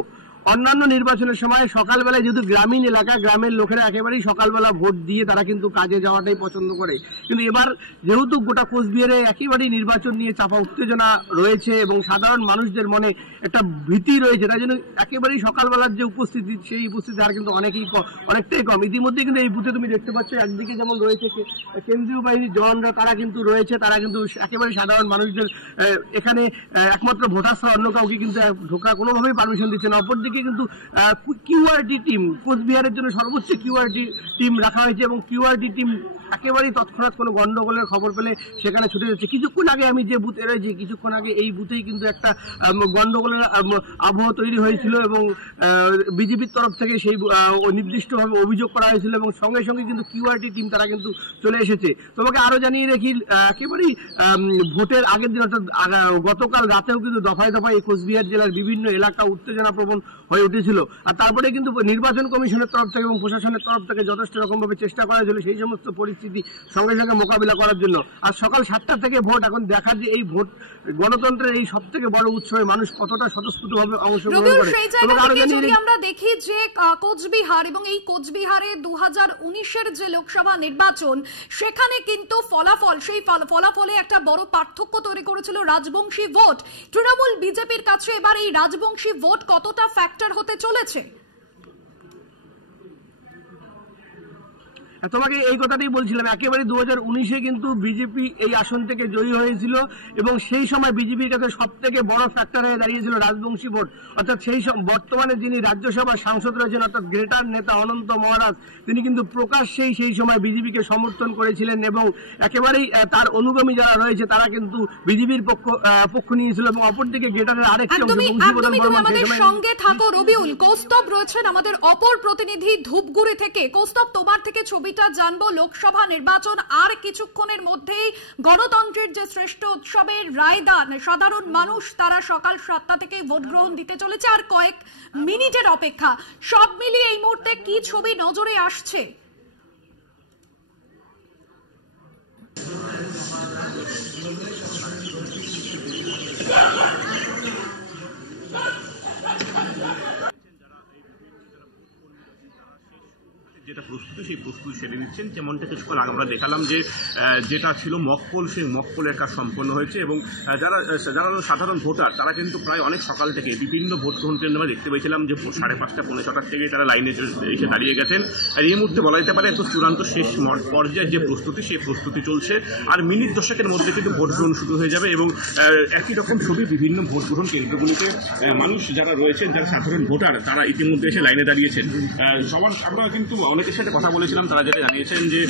অন্যান্য নির্বাচনের সময় সকালবেলায় যেহেতু গ্রামীণ এলাকা, গ্রামের লোকেরা একেবারেই সকালবেলা ভোট দিয়ে তারা কিন্তু কাজে যাওয়াটাই পছন্দ করে। কিন্তু এবার যেহেতু গোটা কোচবিহারে একেবারেই নির্বাচন নিয়ে চাপা উত্তেজনা রয়েছে এবং সাধারণ মানুষদের মনে একটা ভীতি রয়েছে, তাই জন্য একেবারেই সকালবেলার যে উপস্থিতি সেই উপস্থিতি আর কিন্তু অনেকটাই কম। ইতিমধ্যে কিন্তু এই বুথে তুমি দেখতে পাচ্ছ একদিকে যেমন রয়েছে কেন্দ্রীয় বাহিনীর জওয়ানরা, তারা কিন্তু রয়েছে, তারা কিন্তু একেবারে সাধারণ মানুষদের এখানে একমাত্র ভোটার ছাড়া অন্য কাউকে কিন্তু ঢোকা কোনোভাবেই পারমিশন দিচ্ছে না। অপরদিকে অপরদিকে কিন্তু কিউআরটি টিম, কোচবিহারের জন্য সর্বোচ্চ কিউআরটি টিম রাখা হয়েছে এবং কিউআরটি টিম একেবারেই তৎক্ষণাৎ কোনো গন্ডগোলের খবর পেলে সেখানে ছুটে যাচ্ছে। কিছুক্ষণ আগে আমি যে বুথে রয়েছি, কিছুক্ষণ আগে এই বুথেই কিন্তু একটা গন্ডগোলের আবহাওয়া তৈরি হয়েছিল এবং বিজেপির তরফ থেকে সেই নির্দিষ্টভাবে অভিযোগ করা হয়েছিল এবং সঙ্গে সঙ্গে কিন্তু কিউআরটি টিম তারা কিন্তু চলে এসেছে। তোমাকে আরো জানিয়ে রাখি, একেবারেই ভোটের আগের দিন অর্থাৎ গতকাল রাতেও কিন্তু দফায় দফায় এই কোচবিহার জেলার বিভিন্ন এলাকা উত্তেজনাপ্রবণ হয়ে উঠেছিল। আর তারপরে কিন্তু নির্বাচন কমিশনের তরফ থেকে এবং প্রশাসনের তরফ থেকে যথেষ্ট রকমভাবে চেষ্টা করা হয়েছিল সেই সমস্ত পরিস্থিতি সঙ্গে সঙ্গে মোকাবিলা করার জন্য। আর সকাল 7টা থেকে ভোট, এখন দেখার যে এই ভোট গণতন্ত্রের এই সব থেকে বড় উৎসবে মানুষ কতটা স্বতঃস্ফূর্তভাবে অংশগ্রহণ করে। যদি আমরা দেখি যে কোচবিহার এবং এই কোচবিহারে 2019-এর যে লোকসভা নির্বাচন, সেখানে কিন্তু সেই ফলাফলে একটা বড় পার্থক্য তৈরি করেছিল রাজবংশী ভোট। তৃণমূল বিজেপির কাছে এবার এই রাজবংশী ভোট কতটা ফ্যাক্টর হতে চলেছে? তোমাকে এই কথাটাই বলছিলাম, একেবারে 2019-এ কিন্তু বিজেপি এই আসন থেকে জয়ী হয়েছিল এবং সেই সময় বিজেপির কাছে সব থেকে বড় ফ্যাক্টর হয়ে দাঁড়িয়েছিল রাজবংশী ভোট। অর্থাৎ সেই বর্তমানে যিনি রাজ্যসভার সাংসদ রয়েছেন অর্থাৎ গ্রেটার নেতা অনন্ত মহারাজ, তিনি কিন্তু প্রকাশ্যেই সেই সময় বিজেপিকে সমর্থন করেছিলেন এবং একেবারেই তার অনুগামী যারা রয়েছে তারা কিন্তু বিজেপির পক্ষ নিয়েছিল এবং অপরদিকে গ্রেটারের আরেকটি অংশ বংশীবদন বর্মন। আমাদের সঙ্গে থাকো রবিউল। কৌস্তব রয়েছেন আমাদের অপর প্রতিনিধি ধূপগুড়ি থেকে। কৌস্তব, তোমার থেকে ছবিটা জানবো। লোকসভা নির্বাচন আর কিছুক্ষণের মধ্যেই গণতন্ত্রের যে শ্রেষ্ঠ উৎসবের রায়দান, সাধারণ মানুষ তারা সকাল 7টা থেকে ভোট গ্রহণ দিতে চলেছে, আর কয়েক মিনিটের অপেক্ষা। সব মিলিয়ে এই মুহূর্তে কি ছবি নজরে আসছে? যেটা প্রস্তুতি, সেই প্রস্তুতি সেরে নিচ্ছেন। যেমনটা কিছুক্ষণ আগে আমরা দেখালাম যে যেটা ছিল মকপোল, সেই মকপোলের কাজ সম্পন্ন হয়েছে এবং যারা সাধারণ ভোটার তারা কিন্তু প্রায় অনেক সকাল থেকে বিভিন্ন ভোট গ্রহণ কেন্দ্রে আমরা দেখতে পেয়েছিলাম যে 5:30 পৌনে 6টার থেকে তারা লাইনে এসে দাঁড়িয়ে গেছেন। আর এই মুহূর্তে বলা যেতে পারে এত চূড়ান্ত শেষ পর্যায়ের যে প্রস্তুতি, সেই প্রস্তুতি চলছে। আর মিনিট 10-এর মধ্যে কিন্তু ভোট গ্রহণ শুরু হয়ে যাবে এবং একই রকম ছবি বিভিন্ন ভোট গ্রহণ কেন্দ্রগুলিতে মানুষ যারা রয়েছেন, যারা সাধারণ ভোটার, তারা ইতিমধ্যে এসে লাইনে দাঁড়িয়েছেন। আমরা কিন্তু অনেকের সাথে কথা বলেছিলাম, তারা যেটা জানিয়েছেন যে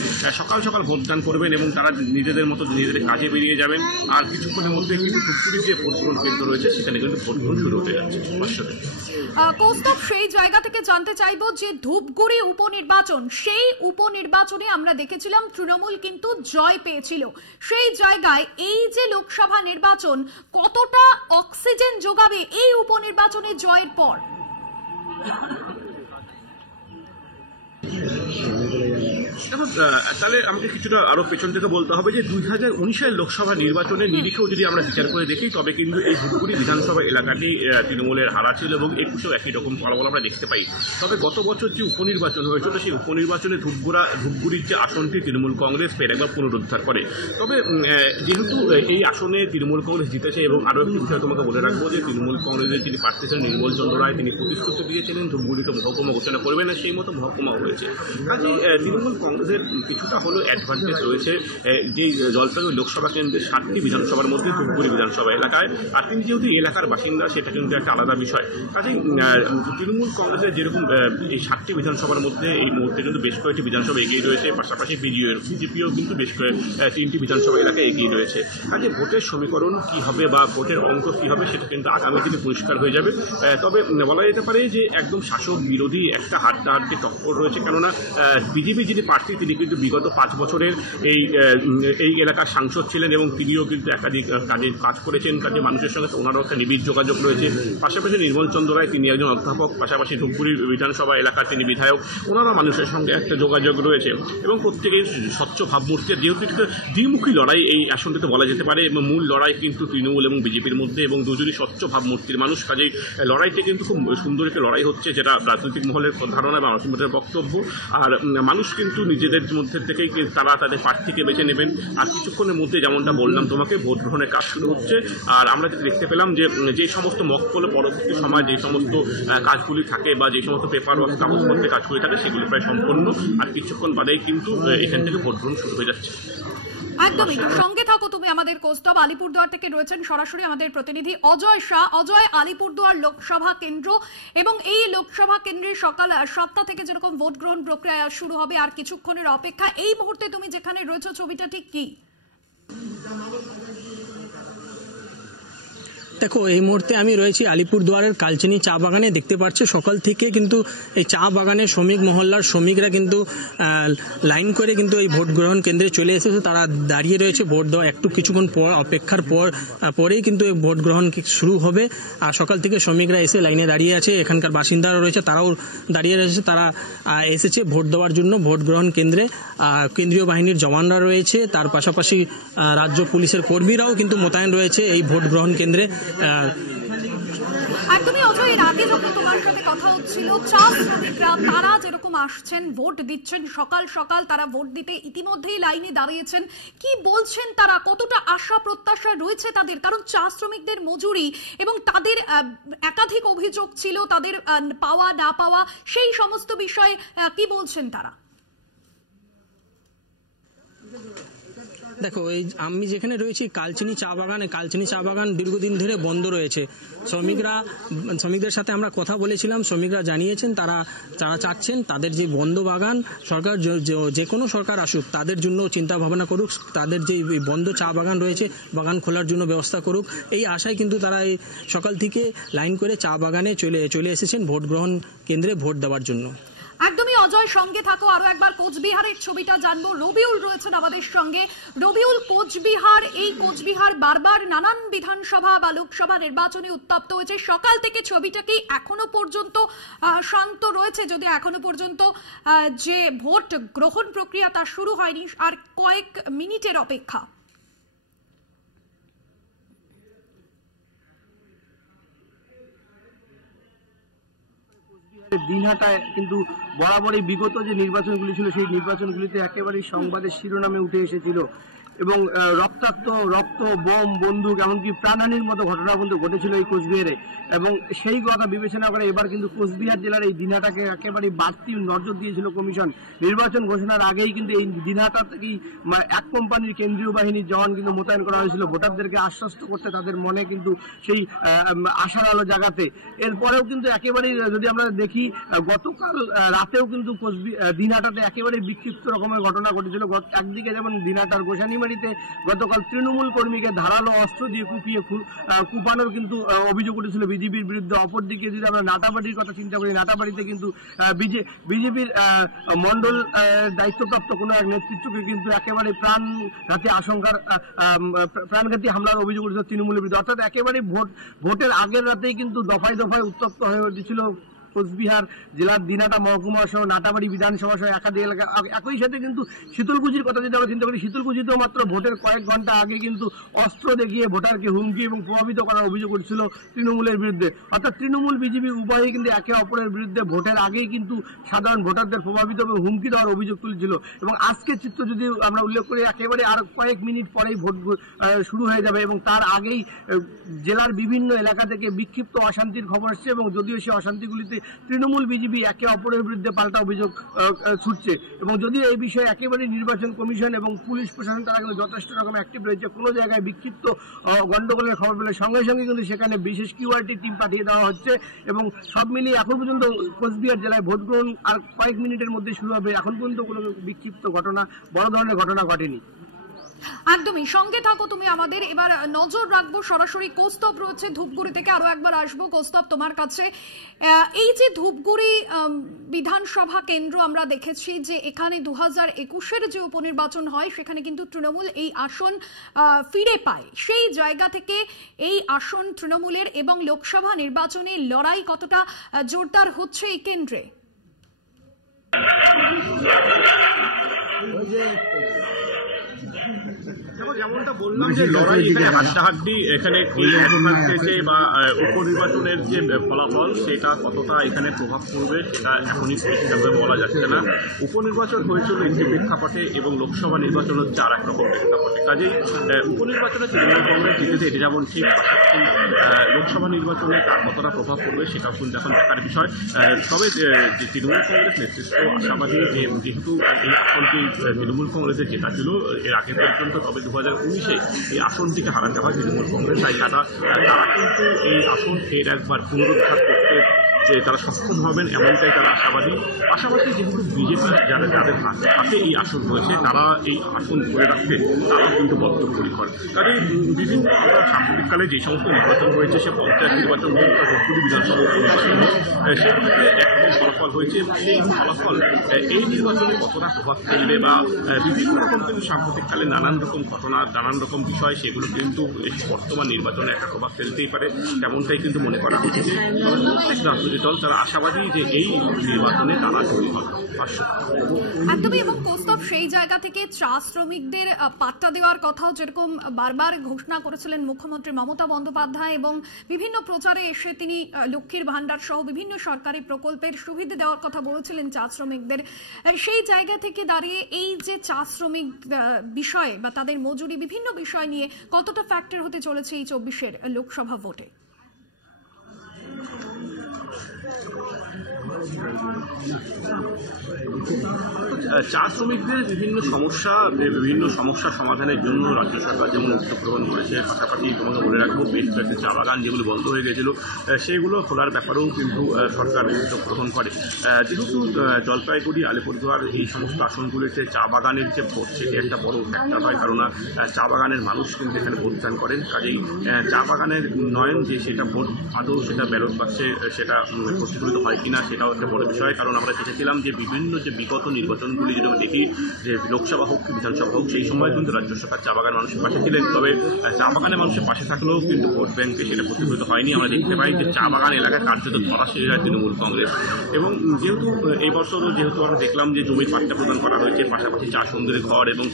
সকাল সকাল ভোটদান করবেন এবং তারা নিজেদের মতো নিজেদের কাজে বেরিয়ে যাবেন। আর কিছুক্ষণের মধ্যে কিন্তু ধূপগুড়ির যে ভোট গ্রহণ কেন্দ্র রয়েছে সেখানে কিন্তু ভোট গ্রহণ শুরু হতে যাচ্ছে। কৌস্তব, সেই জায়গা থেকে জানতে চাইবো যে ধূপগুড়ি উপনির্বাচন, সেই উপনির্বাচনে আমরা দেখেছিলাম তৃণমূল কিন্তু জয় পেয়েছিল। সেই জায়গায় এই যে লোকসভা নির্বাচন কতটা অক্সিজেন যোগাবে এই উপনির্বাচনে জয়ের পর? তাহলে আমাকে কিছুটা আরো পেছন থেকে বলতে হবে যে 2019-এর লোকসভা নির্বাচনের নিরিখেও যদি আমরা বিচার করে দেখি, তবে কিন্তু এই ধূপগুড়ি বিধানসভা এলাকাটি তৃণমূলের হারা ছিল এবং একুশেও একই রকম ফলাফল আমরা দেখতে পাই। তবে গত বছর যে উপনির্বাচন হয়েছিল, সেই উপনির্বাচনে ধূপগুড়ির যে আসনটি তৃণমূল কংগ্রেস ফের একবার পুনরুদ্ধার করে। তবে যেহেতু এই আসনে তৃণমূল কংগ্রেস জিতেছে এবং আরও একটি বিষয় তোমাকে বলে রাখবো যে তৃণমূল কংগ্রেসের যিনি প্রার্থী ছিলেন নির্মল চন্দ্র রায়, তিনি প্রতিশ্রুতি দিয়েছিলেন ধূপগুড়িকে মহকুমা ঘোষণা করবেন, সেই মতো মহকুমা হয়েছে। কাজে তৃণমূল কংগ্রেসের কিছুটা হলো অ্যাডভান্টেজ রয়েছে যে জলপাইগুড়ি লোকসভা কেন্দ্রের 7টি বিধানসভার মধ্যে ধূপগুড়ি বিধানসভা এলাকায়। আর তিনি যেহেতু এলাকার বাসিন্দা, সেটা কিন্তু একটা আলাদা বিষয়। কাজেই তৃণমূল কংগ্রেসের যেরকম এই 7টি বিধানসভার মধ্যে এই মুহূর্তে কিন্তু বেশ কয়েকটি বিধানসভা এগিয়ে রয়েছে, পাশাপাশি বিজেপিও কিন্তু বেশ 3টি বিধানসভা এলাকায় এগিয়ে রয়েছে। কাজে ভোটের সমীকরণ কি হবে বা ভোটের অঙ্ক কি হবে সেটা কিন্তু আগামী দিনে পরিষ্কার হয়ে যাবে। তবে বলা যেতে পারে যে একদম শাসক বিরোধী একটা হাড্ডাহাড্ডি টক্কর রয়েছে, কেননা বিজেপি যিনি প্রার্থী তিনি কিন্তু বিগত 5 বছরের এই এলাকার সাংসদ ছিলেন এবং তিনিও কিন্তু একাধিক কাজ করেছেন। কাজে মানুষের সঙ্গে ওনারও একটা নিবিড় যোগাযোগ রয়েছে। পাশাপাশি নির্মল চন্দ্র রায়, তিনি একজন অধ্যাপক, পাশাপাশি ধূপগুড়ি বিধানসভা এলাকার তিনি বিধায়ক, ওনারা মানুষের সঙ্গে একটা যোগাযোগ রয়েছে এবং প্রত্যেকেই স্বচ্ছ ভাবমূর্তি। যেহেতু দ্বিমুখী লড়াই এই আসনটিতে বলা যেতে পারে এবং মূল লড়াই কিন্তু তৃণমূল এবং বিজেপির মধ্যে এবং দুজনই স্বচ্ছ ভাবমূর্তির মানুষ। কাজেই লড়াইটি কিন্তু খুব সুন্দর একটি লড়াই হচ্ছে, যেটা রাজনৈতিক মহলের ধারণা বা রাজনৈতিক বক্তব্য। আর মানুষ কিন্তু নিজেদের মধ্যে থেকেই তারা তাদের প্রার্থীকে বেছে নেবেন। আর কিছুক্ষণের মধ্যে যেমনটা বললাম তোমাকে, ভোট গ্রহণের কাজ শুরু হচ্ছে। আর আমরা দেখতে পেলাম যে সমস্ত মকপলে পরবর্তী সময় যে সমস্ত কাজগুলি থাকে বা যে সমস্ত পেপার ওয়ার্ক কাগজপত্রের কাজগুলি থাকে সেগুলি প্রায় সম্পন্ন। আর কিছুক্ষণ বাদেই কিন্তু এখান থেকে ভোট গ্রহণ শুরু হয়ে যাচ্ছে। একদমই সঙ্গে থাকো তুমি আমাদের কৌস্তব। আলিপুরদুয়ার থেকে রয়েছেন সরাসরি আমাদের প্রতিনিধি অজয় শাহ। অজয়, আলিপুরদুয়ার লোকসভা কেন্দ্র এবং এই লোকসভা কেন্দ্রে সকাল 7টা থেকে যেরকম ভোট গ্রহণ প্রক্রিয়া শুরু হবে, আর কিছুক্ষণের অপেক্ষা। এই মুহূর্তে তুমি যেখানে রয়েছো ছবিটা ঠিক কি? দেখো, এই মুহূর্তে আমি রয়েছি আলিপুরদুয়ারের কালচিনি চা বাগানে। দেখতে পাচ্ছ সকাল থেকে কিন্তু এই চা বাগানে শ্রমিক মহল্লার শ্রমিকরা কিন্তু লাইন করে কিন্তু এই ভোট গ্রহণ কেন্দ্রে চলে এসেছে। তারা দাঁড়িয়ে রয়েছে ভোট দেওয়া কিছুক্ষণ পর অপেক্ষার পরেই কিন্তু এই ভোট গ্রহণ শুরু হবে। আর সকাল থেকে শ্রমিকরা এসে লাইনে দাঁড়িয়ে আছে, এখানকার বাসিন্দারা রয়েছে তারাও দাঁড়িয়ে রয়েছে। তারা এসেছে ভোট দেওয়ার জন্য ভোট গ্রহণ কেন্দ্রে। কেন্দ্রীয় বাহিনীর জওয়ানরা রয়েছে, তার পাশাপাশি রাজ্য পুলিশের কর্মীরাও কিন্তু মোতায়েন রয়েছে এই ভোট গ্রহণ কেন্দ্রে। একদমই অজয়, এর আগে যখন তোমার সাথে কথা হচ্ছিল, চা শ্রমিকরা তারা যেরকম আসছেন, ভোট দিচ্ছেন, সকাল সকাল তারা ভোট দিতে ইতিমধ্যেই লাইনে দাঁড়িয়েছেন। কি বলছেন তারা? কতটা আশা প্রত্যাশা রয়েছে তাদের? কারণ চা শ্রমিকদের মজুরি এবং তাদের একাধিক অভিযোগ ছিল, তাদের পাওয়া না পাওয়া, সেই সমস্ত বিষয়ে কি বলছেন তারা? দেখো, এই আমি যেখানে রয়েছি কালচিনি চা বাগানে, কালচিনি চা বাগান দীর্ঘদিন ধরে বন্ধ রয়েছে। শ্রমিকদের সাথে আমরা কথা বলেছিলাম, শ্রমিকরা জানিয়েছেন তারা চাচ্ছেন তাদের যে বন্ধ বাগান, সরকার যে কোনো সরকার আসুক তাদের জন্য চিন্তা ভাবনা করুক, তাদের যে বন্ধ চা বাগান রয়েছে বাগান খোলার জন্য ব্যবস্থা করুক। এই আশায় কিন্তু তারা এই সকাল থেকে লাইন করে চা বাগানে চলে এসেছেন ভোট গ্রহণ কেন্দ্রে ভোট দেওয়ার জন্য। একদমই অজয়, সঙ্গে থাকো। আরো একবার কোচবিহারের ছবিটা জানবো। রবিউল রয়েছেন আমাদের সঙ্গে। রবিউল, কোচবিহার, এই কোচবিহার বারবার নানান বিধানসভা বা লোকসভা নির্বাচনে উত্তপ্ত হয়েছে। সকাল থেকে ছবিটা কি এখনো পর্যন্ত শান্ত রয়েছে? যদি এখনো পর্যন্ত যে ভোট গ্রহণ প্রক্রিয়া তা শুরু হয়নি, আর কয়েক মিনিটের অপেক্ষা। দিনহাটায় কিন্তু বরাবরই বিগত যে নির্বাচনগুলি ছিল সেই নির্বাচনগুলিতে একেবারেই সংবাদের শিরোনামে উঠে এসেছিল এবং রক্ত, বোম, বন্দুক, এমনকি প্রাণহানির মতো ঘটনা কিন্তু ঘটেছিল এই কোচবিহারে। এবং সেই কথা বিবেচনা করে এবার কিন্তু কোচবিহার জেলার এই দিনহাটাকে একেবারে বাড়তি নজর দিয়েছিল কমিশন। নির্বাচন ঘোষণার আগেই কিন্তু এই দিনহাটা থেকেই এক কোম্পানির কেন্দ্রীয় বাহিনীর জওয়ান কিন্তু মোতায়েন করা হয়েছিল ভোটারদেরকে আশ্বস্ত করতে, তাদের মনে কিন্তু সেই আশার আলো জাগাতে। এরপরেও কিন্তু একেবারেই যদি আমরা দেখি, গতকাল রাতেও কিন্তু দিনহাটাতে একেবারে বিক্ষিপ্ত রকমের ঘটনা ঘটেছিল। একদিকে যেমন দিনহাটার গোসানিমারিতে গতকাল তৃণমূল কর্মীকে ধারালো অস্ত্র দিয়ে কুপানোর কিন্তু অভিযোগ উঠেছিল বিজেপির বিরুদ্ধে। অপরদিকে যদি আমরা নাটাবাড়ির কথা চিন্তা করি, নাটাবাড়িতে কিন্তু বিজেপির মন্ডল দায়িত্বপ্রাপ্ত কোনো এক নেতৃত্বকে কিন্তু একেবারে প্রাণঘাতী হামলার অভিযোগ উঠেছিল তৃণমূলের বিরুদ্ধে। অর্থাৎ একেবারে ভোটের আগের রাতেই কিন্তু দফায় দফায় উত্তপ্ত হয়ে উঠেছিল কোচবিহার জেলার দিনহাটা মহকুমা সহ নাটাবাড়ি বিধানসভা সহ একাধিক এলাকা। একই সাথে কিন্তু শীতলকুচির কথা যদি আমরা চিন্তা করি, শীতলকুচিতেও মাত্র ভোটের কয়েক ঘন্টা আগে কিন্তু অস্ত্র দেখিয়ে ভোটারকে হুমকি এবং প্রভাবিত করার অভিযোগ উঠছিল তৃণমূলের বিরুদ্ধে। অর্থাৎ তৃণমূল বিজেপি উভয়ই কিন্তু একে অপরের বিরুদ্ধে ভোটের আগেই কিন্তু সাধারণ ভোটারদের প্রভাবিত এবং হুমকি দেওয়ার অভিযোগ তুলেছিল। এবং আজকের চিত্র যদি আমরা উল্লেখ করি, একেবারে আর কয়েক মিনিট পরেই ভোট শুরু হয়ে যাবে এবং তার আগেই জেলার বিভিন্ন এলাকা থেকে বিক্ষিপ্ত অশান্তির খবর আসছে এবং যদিও সেই অশান্তিগুলিতে তৃণমূল বিজেপি একে অপরের বিরুদ্ধে পাল্টা অভিযোগ ছুটছে। এবং যদিও এই বিষয়ে একেবারে নির্বাচন কমিশন এবং পুলিশ প্রশাসন তারা কিন্তু যথেষ্ট রকম অ্যাক্টিভ রয়েছে। কোনো জায়গায় বিক্ষিপ্ত গন্ডগোলের খবর পেলে সঙ্গে সঙ্গে কিন্তু সেখানে বিশেষ কিউআরটি টিম পাঠিয়ে দেওয়া হচ্ছে এবং সব মিলিয়ে এখন পর্যন্ত কোচবিহার জেলায় ভোট গ্রহণ আর কয়েক মিনিটের মধ্যে শুরু হবে। এখন পর্যন্ত কোনো বিক্ষিপ্ত ঘটনা, বড় ধরনের ঘটনা ঘটেনি। একদমই, সঙ্গে থাকো তুমি আমাদের। এবার নজর রাখবো সরাসরি কৌস্তব রয়েছে ধূপগুড়ি থেকে। আরো একবার আসবো কৌস্তব তোমার কাছে। এই যে ধূপগুড়ি বিধানসভা কেন্দ্র, আমরা দেখেছি যে এখানে 2021-এর যে উপনির্বাচন হয় সেখানে কিন্তু তৃণমূল এই আসন ফিরে পায়। সেই জায়গা থেকে এই আসন তৃণমূলের এবং লোকসভা নির্বাচনে লড়াই কতটা জোরদার হচ্ছে এই কেন্দ্রে? যেমনটা বললাম যে লড়াই এখানে হাড্ডাহাড্ডি, এখানে বা উপনির্বাচনের যে ফলাফল সেটা কতটা এখানে প্রভাব পড়বে সেটা এখনই পরিষ্কারভাবে বলা যাচ্ছে না। উপনির্বাচন হয়েছিল একটি প্রেক্ষাপটে এবং লোকসভা নির্বাচন হচ্ছে আর এক রকম প্রেক্ষাপটে। কাজেই উপনির্বাচনে তৃণমূল কংগ্রেস জিতেছে এটি যেমন ঠিক, পাশাপাশি লোকসভা নির্বাচনে তার কতটা প্রভাব পড়বে সেটাও কিন্তু এখন দেখার বিষয়। তবে যে তৃণমূল কংগ্রেস নেতৃত্ব আশাবাদী যে যেহেতু এই আসনটি তৃণমূল কংগ্রেসের জেতা ছিল এর আগে পর্যন্ত, তবে 2019-এ এই আসনটিকে হারাতে হয় তৃণমূল কংগ্রেস। তাই তারা কিন্তু এই আসন ফের একবার পুনরুদ্ধার করতে যে তারা সক্ষম হবেন এমনটাই তারা আশাবাদী। পাশাপাশি যেহেতু বিজেপি যাদের হাতে এই আসন রয়েছে তারা এই আসন ধরে রাখতে তারাও কিন্তু বদ্ধপরিকর। কারণ বিভিন্ন সাম্প্রতিককালে যে সমস্ত নির্বাচন হয়েছে, সে পঞ্চায়েত নির্বাচন হোক বা ধূপগুড়ি বিধানসভা নির্বাচন হোক, সেগুলিতে একরকম ফলাফল হয়েছে। সেই ফলাফল এই নির্বাচনে কতটা প্রভাব ফেলবে বা বিভিন্ন রকম কিন্তু সাম্প্রতিককালে নানান রকম ঘটনা, নানান রকম বিষয়, সেগুলো কিন্তু বর্তমান নির্বাচনে একটা প্রভাব ফেলতেই পারে, তেমনটাই কিন্তু মনে করা হচ্ছে। প্রত্যেক রাজনৈতিক দল তারা আশাবাদী যে এই নির্বাচনে তারা জয়ী হবে। একদমই। এবং কৌস্তব, সেই জায়গা থেকে চা শ্রমিকদের পাট্টা দেওয়ার কথাও যেরকম বারবার ঘোষণা করেছিলেন মুখ্যমন্ত্রী মমতা বন্দ্যোপাধ্যায়, এবং বিভিন্ন প্রচারে এসে তিনি লক্ষ্মীর ভান্ডার সহ বিভিন্ন সরকারি প্রকল্পের সুবিধা দেওয়ার কথা বলেছিলেন চা শ্রমিকদের। সেই জায়গা থেকে দাঁড়িয়ে এই যে চা শ্রমিক বিষয়ে বা তাদের মজুরি বিভিন্ন বিষয় নিয়ে কতটা ফ্যাক্টর হতে চলেছে এই 24-এর লোকসভা ভোটে? চা শ্রমিকদের বিভিন্ন সমস্যা সমাধানের জন্য রাজ্য সরকার যেমন উদ্যোগ গ্রহণ করেছে, পাশাপাশি তোমাকে বলে রাখবো বেশ কয়েকটি চা বাগান যেগুলো বন্ধ হয়ে গেছিল সেগুলো খোলার ব্যাপারেও কিন্তু সরকার উদ্যোগ গ্রহণ করে। যেহেতু জলপাইগুড়ি, আলিপুরদুয়ার এই সমস্ত আসনগুলিতে চা বাগানের যে ভোট, সেটি একটা বড় ফ্যাক্টর হয়, কারণ চা বাগানের মানুষ কিন্তু এখানে ভোটদান করেন। কাজেই চা বাগানের উন্নয়ন যে সেটা ভোট আদৌ সেটা ব্যালট বাক্সে সেটা প্রতিফলিত হয় কিনা সেটাও একটা বড় বিষয়। কারণ আমরা দেখেছিলাম যে বিভিন্ন যে বিগত নির্বাচনগুলি যেটা দেখি, যে লোকসভা হোক কি বিধানসভা হোক, সেই সময় কিন্তু রাজ্য সরকার চা বাগান মানুষের পাশে ছিলেন। তবে চা বাগানের মানুষের পাশে থাকলেও কিন্তু ভোট ব্যাংকে সেটা প্রতিফলিত হয়নি। আমরা দেখতে পাই যে চা বাগান এলাকায় কার্যত ধরা শেষ হয় তৃণমূল কংগ্রেস। এবং যেহেতু এই বছরও যেহেতু আমরা দেখলাম যে জমির পাট্টা প্রদান করা হয়েছে, পাশাপাশি চা সুন্দরী ঘর এবং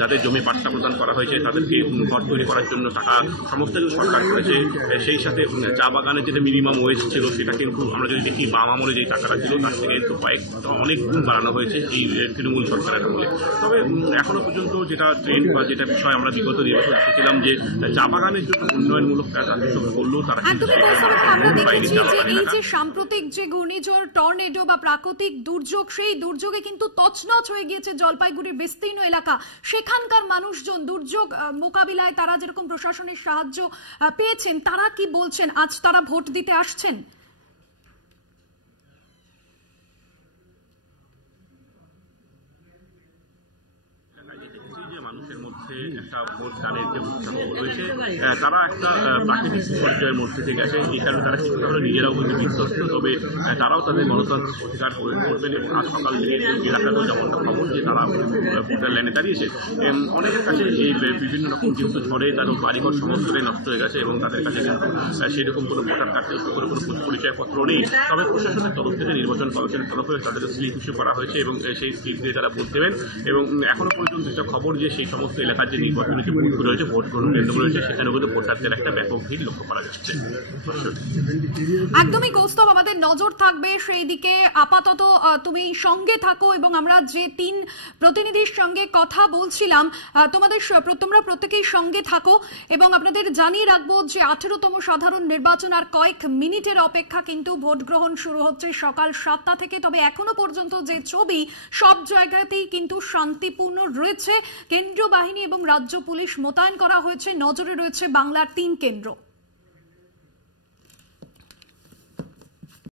যাদের জমি পাট্টা প্রদান করা হয়েছে তাদেরকে ঘর তৈরি করার জন্য টাকা সমস্ত কিছু সরকার করেছে। সেই সাথে চা বাগানের যেটা মিনিমাম ওয়েজ ছিল সেটা কিন্তু আমরা যদি দেখি বাম আমলে যে টাকাটা ছিল তার থেকে কিন্তু অনেক গুণ বাড়ানো হয়েছে এই তৃণমূল সরকারের আমলে। তবে এখনো পর্যন্ত যেটা ট্রেন্ড বা যেটা বিষয় আমরা বিগত নির্বাচন দেখেছিলাম যে চা বাগানের জন্য উন্নয়নমূলক কাজ করলেও তারা এই যে সাম্প্রতিক যে ঘূর্ণিঝড়, টর্নেডো বা প্রাকৃতিক দুর্যোগ, সেই দুর্যোগে কিন্তু তছনছ হয়ে গিয়েছে জলপাইগুড়ির বিস্তীর্ণ এলাকা। সেখানকার মানুষজন দুর্যোগ মোকাবিলায় তারা যেরকম প্রশাসনের সাহায্য পেয়েছেন, তারা কি বলছেন? আজ তারা ভোট দিতে আসছেন? মানুষের মধ্যে একটা ভোট দানের যে উৎসাহ রয়েছে, তারা একটা প্রাকৃতিক বিপর্যয়ের মধ্যে থেকে আসে। এই কারণে তারা কিছুটা হলে নিজেরাও কিন্তু বিধ্বস্ত, তবে তারাও তাদের গণতান্ত্রিক অধিকার প্রয়োগ করবেন। এবং আজ সকাল থেকে এলাকাতেও যেমনটা খবর যে তারা ভোটার লাইনে দাঁড়িয়েছে। অনেকের কাছে এই বিভিন্ন রকম যেহেতু ঝড়ে তার বাড়িঘর সমস্তটাই নষ্ট হয়ে গেছে এবং তাদের কাছে কিন্তু সেরকম কোনো ভোটার কার্ড করে কোনো পরিচয়পত্র নেই। তবে প্রশাসনের তরফ থেকে, নির্বাচন কমিশনের তরফে তাদের স্লিপ ইস্যু করা হয়েছে এবং সেই স্লিপ দিয়ে তারা ভোট দেবেন। এবং এখনো পর্যন্ত যেটা খবর যে সেই সমস্ত এলাকার যে নির্বাচনী যে বুথগুলো রয়েছে, ভোট গ্রহণ কেন্দ্রগুলো রয়েছে, সেখানে কিন্তু ভোটারদের একটা ব্যাপক ভিড় লক্ষ্য করা যাচ্ছে। একদমই কৌস্তব, আমাদের নজর থাকবে সেই দিকে। আপাতত তুমি সঙ্গে থাকো এবং আমরা যে 3 প্রতিনিধির সঙ্গে কথা বলছিলাম তোমরা প্রত্যেকেই সঙ্গে থাকো। এবং আপনাদের জানিয়ে রাখবো যে 18তম সাধারণ নির্বাচন আর কয়েক মিনিটের অপেক্ষা, কিন্তু ভোট গ্রহণ শুরু হচ্ছে সকাল 7টা থেকে। তবে এখনো পর্যন্ত যে ছবি, সব জায়গাতেই কিন্তু শান্তিপূর্ণ রয়েছে। কেন্দ্রীয় বাহিনী এবং রাজ্য পুলিশ মোতায়েন করা হয়েছে। নজরে রয়েছে বাংলার 3 কেন্দ্র।